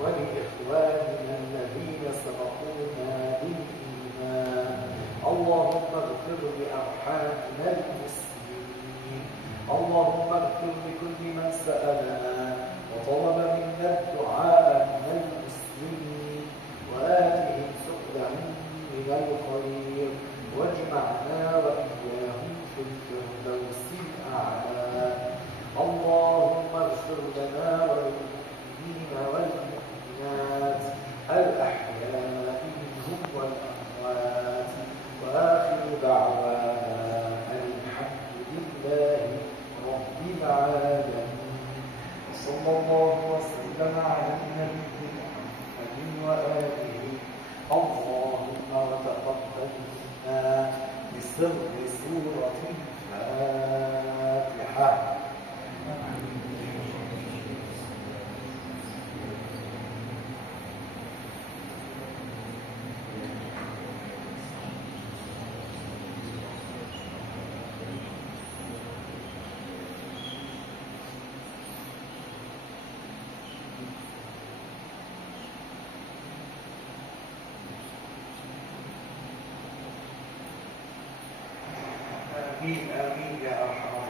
ولإخواننا الذين سبقونا بالإيمان. اللهم اغفر لأرحامنا المسلمين. اللهم اغفر لكل من سألنا وطلب منا الدعاء من المسلمين وآتهم سؤلهم من الخير واجمعنا وإياهم في الفردوس الأعلى. اللهم اغفر لنا وللمؤمنين والمؤمنات الأحياء منهم والأموات وآخر دعوانا الحمد لله رب العالمين. وصلى الله وسلم على النبي محمد وآله. اللهم وتقبل منا بسر سورة الفاتحة. آمين آمين يا أرحم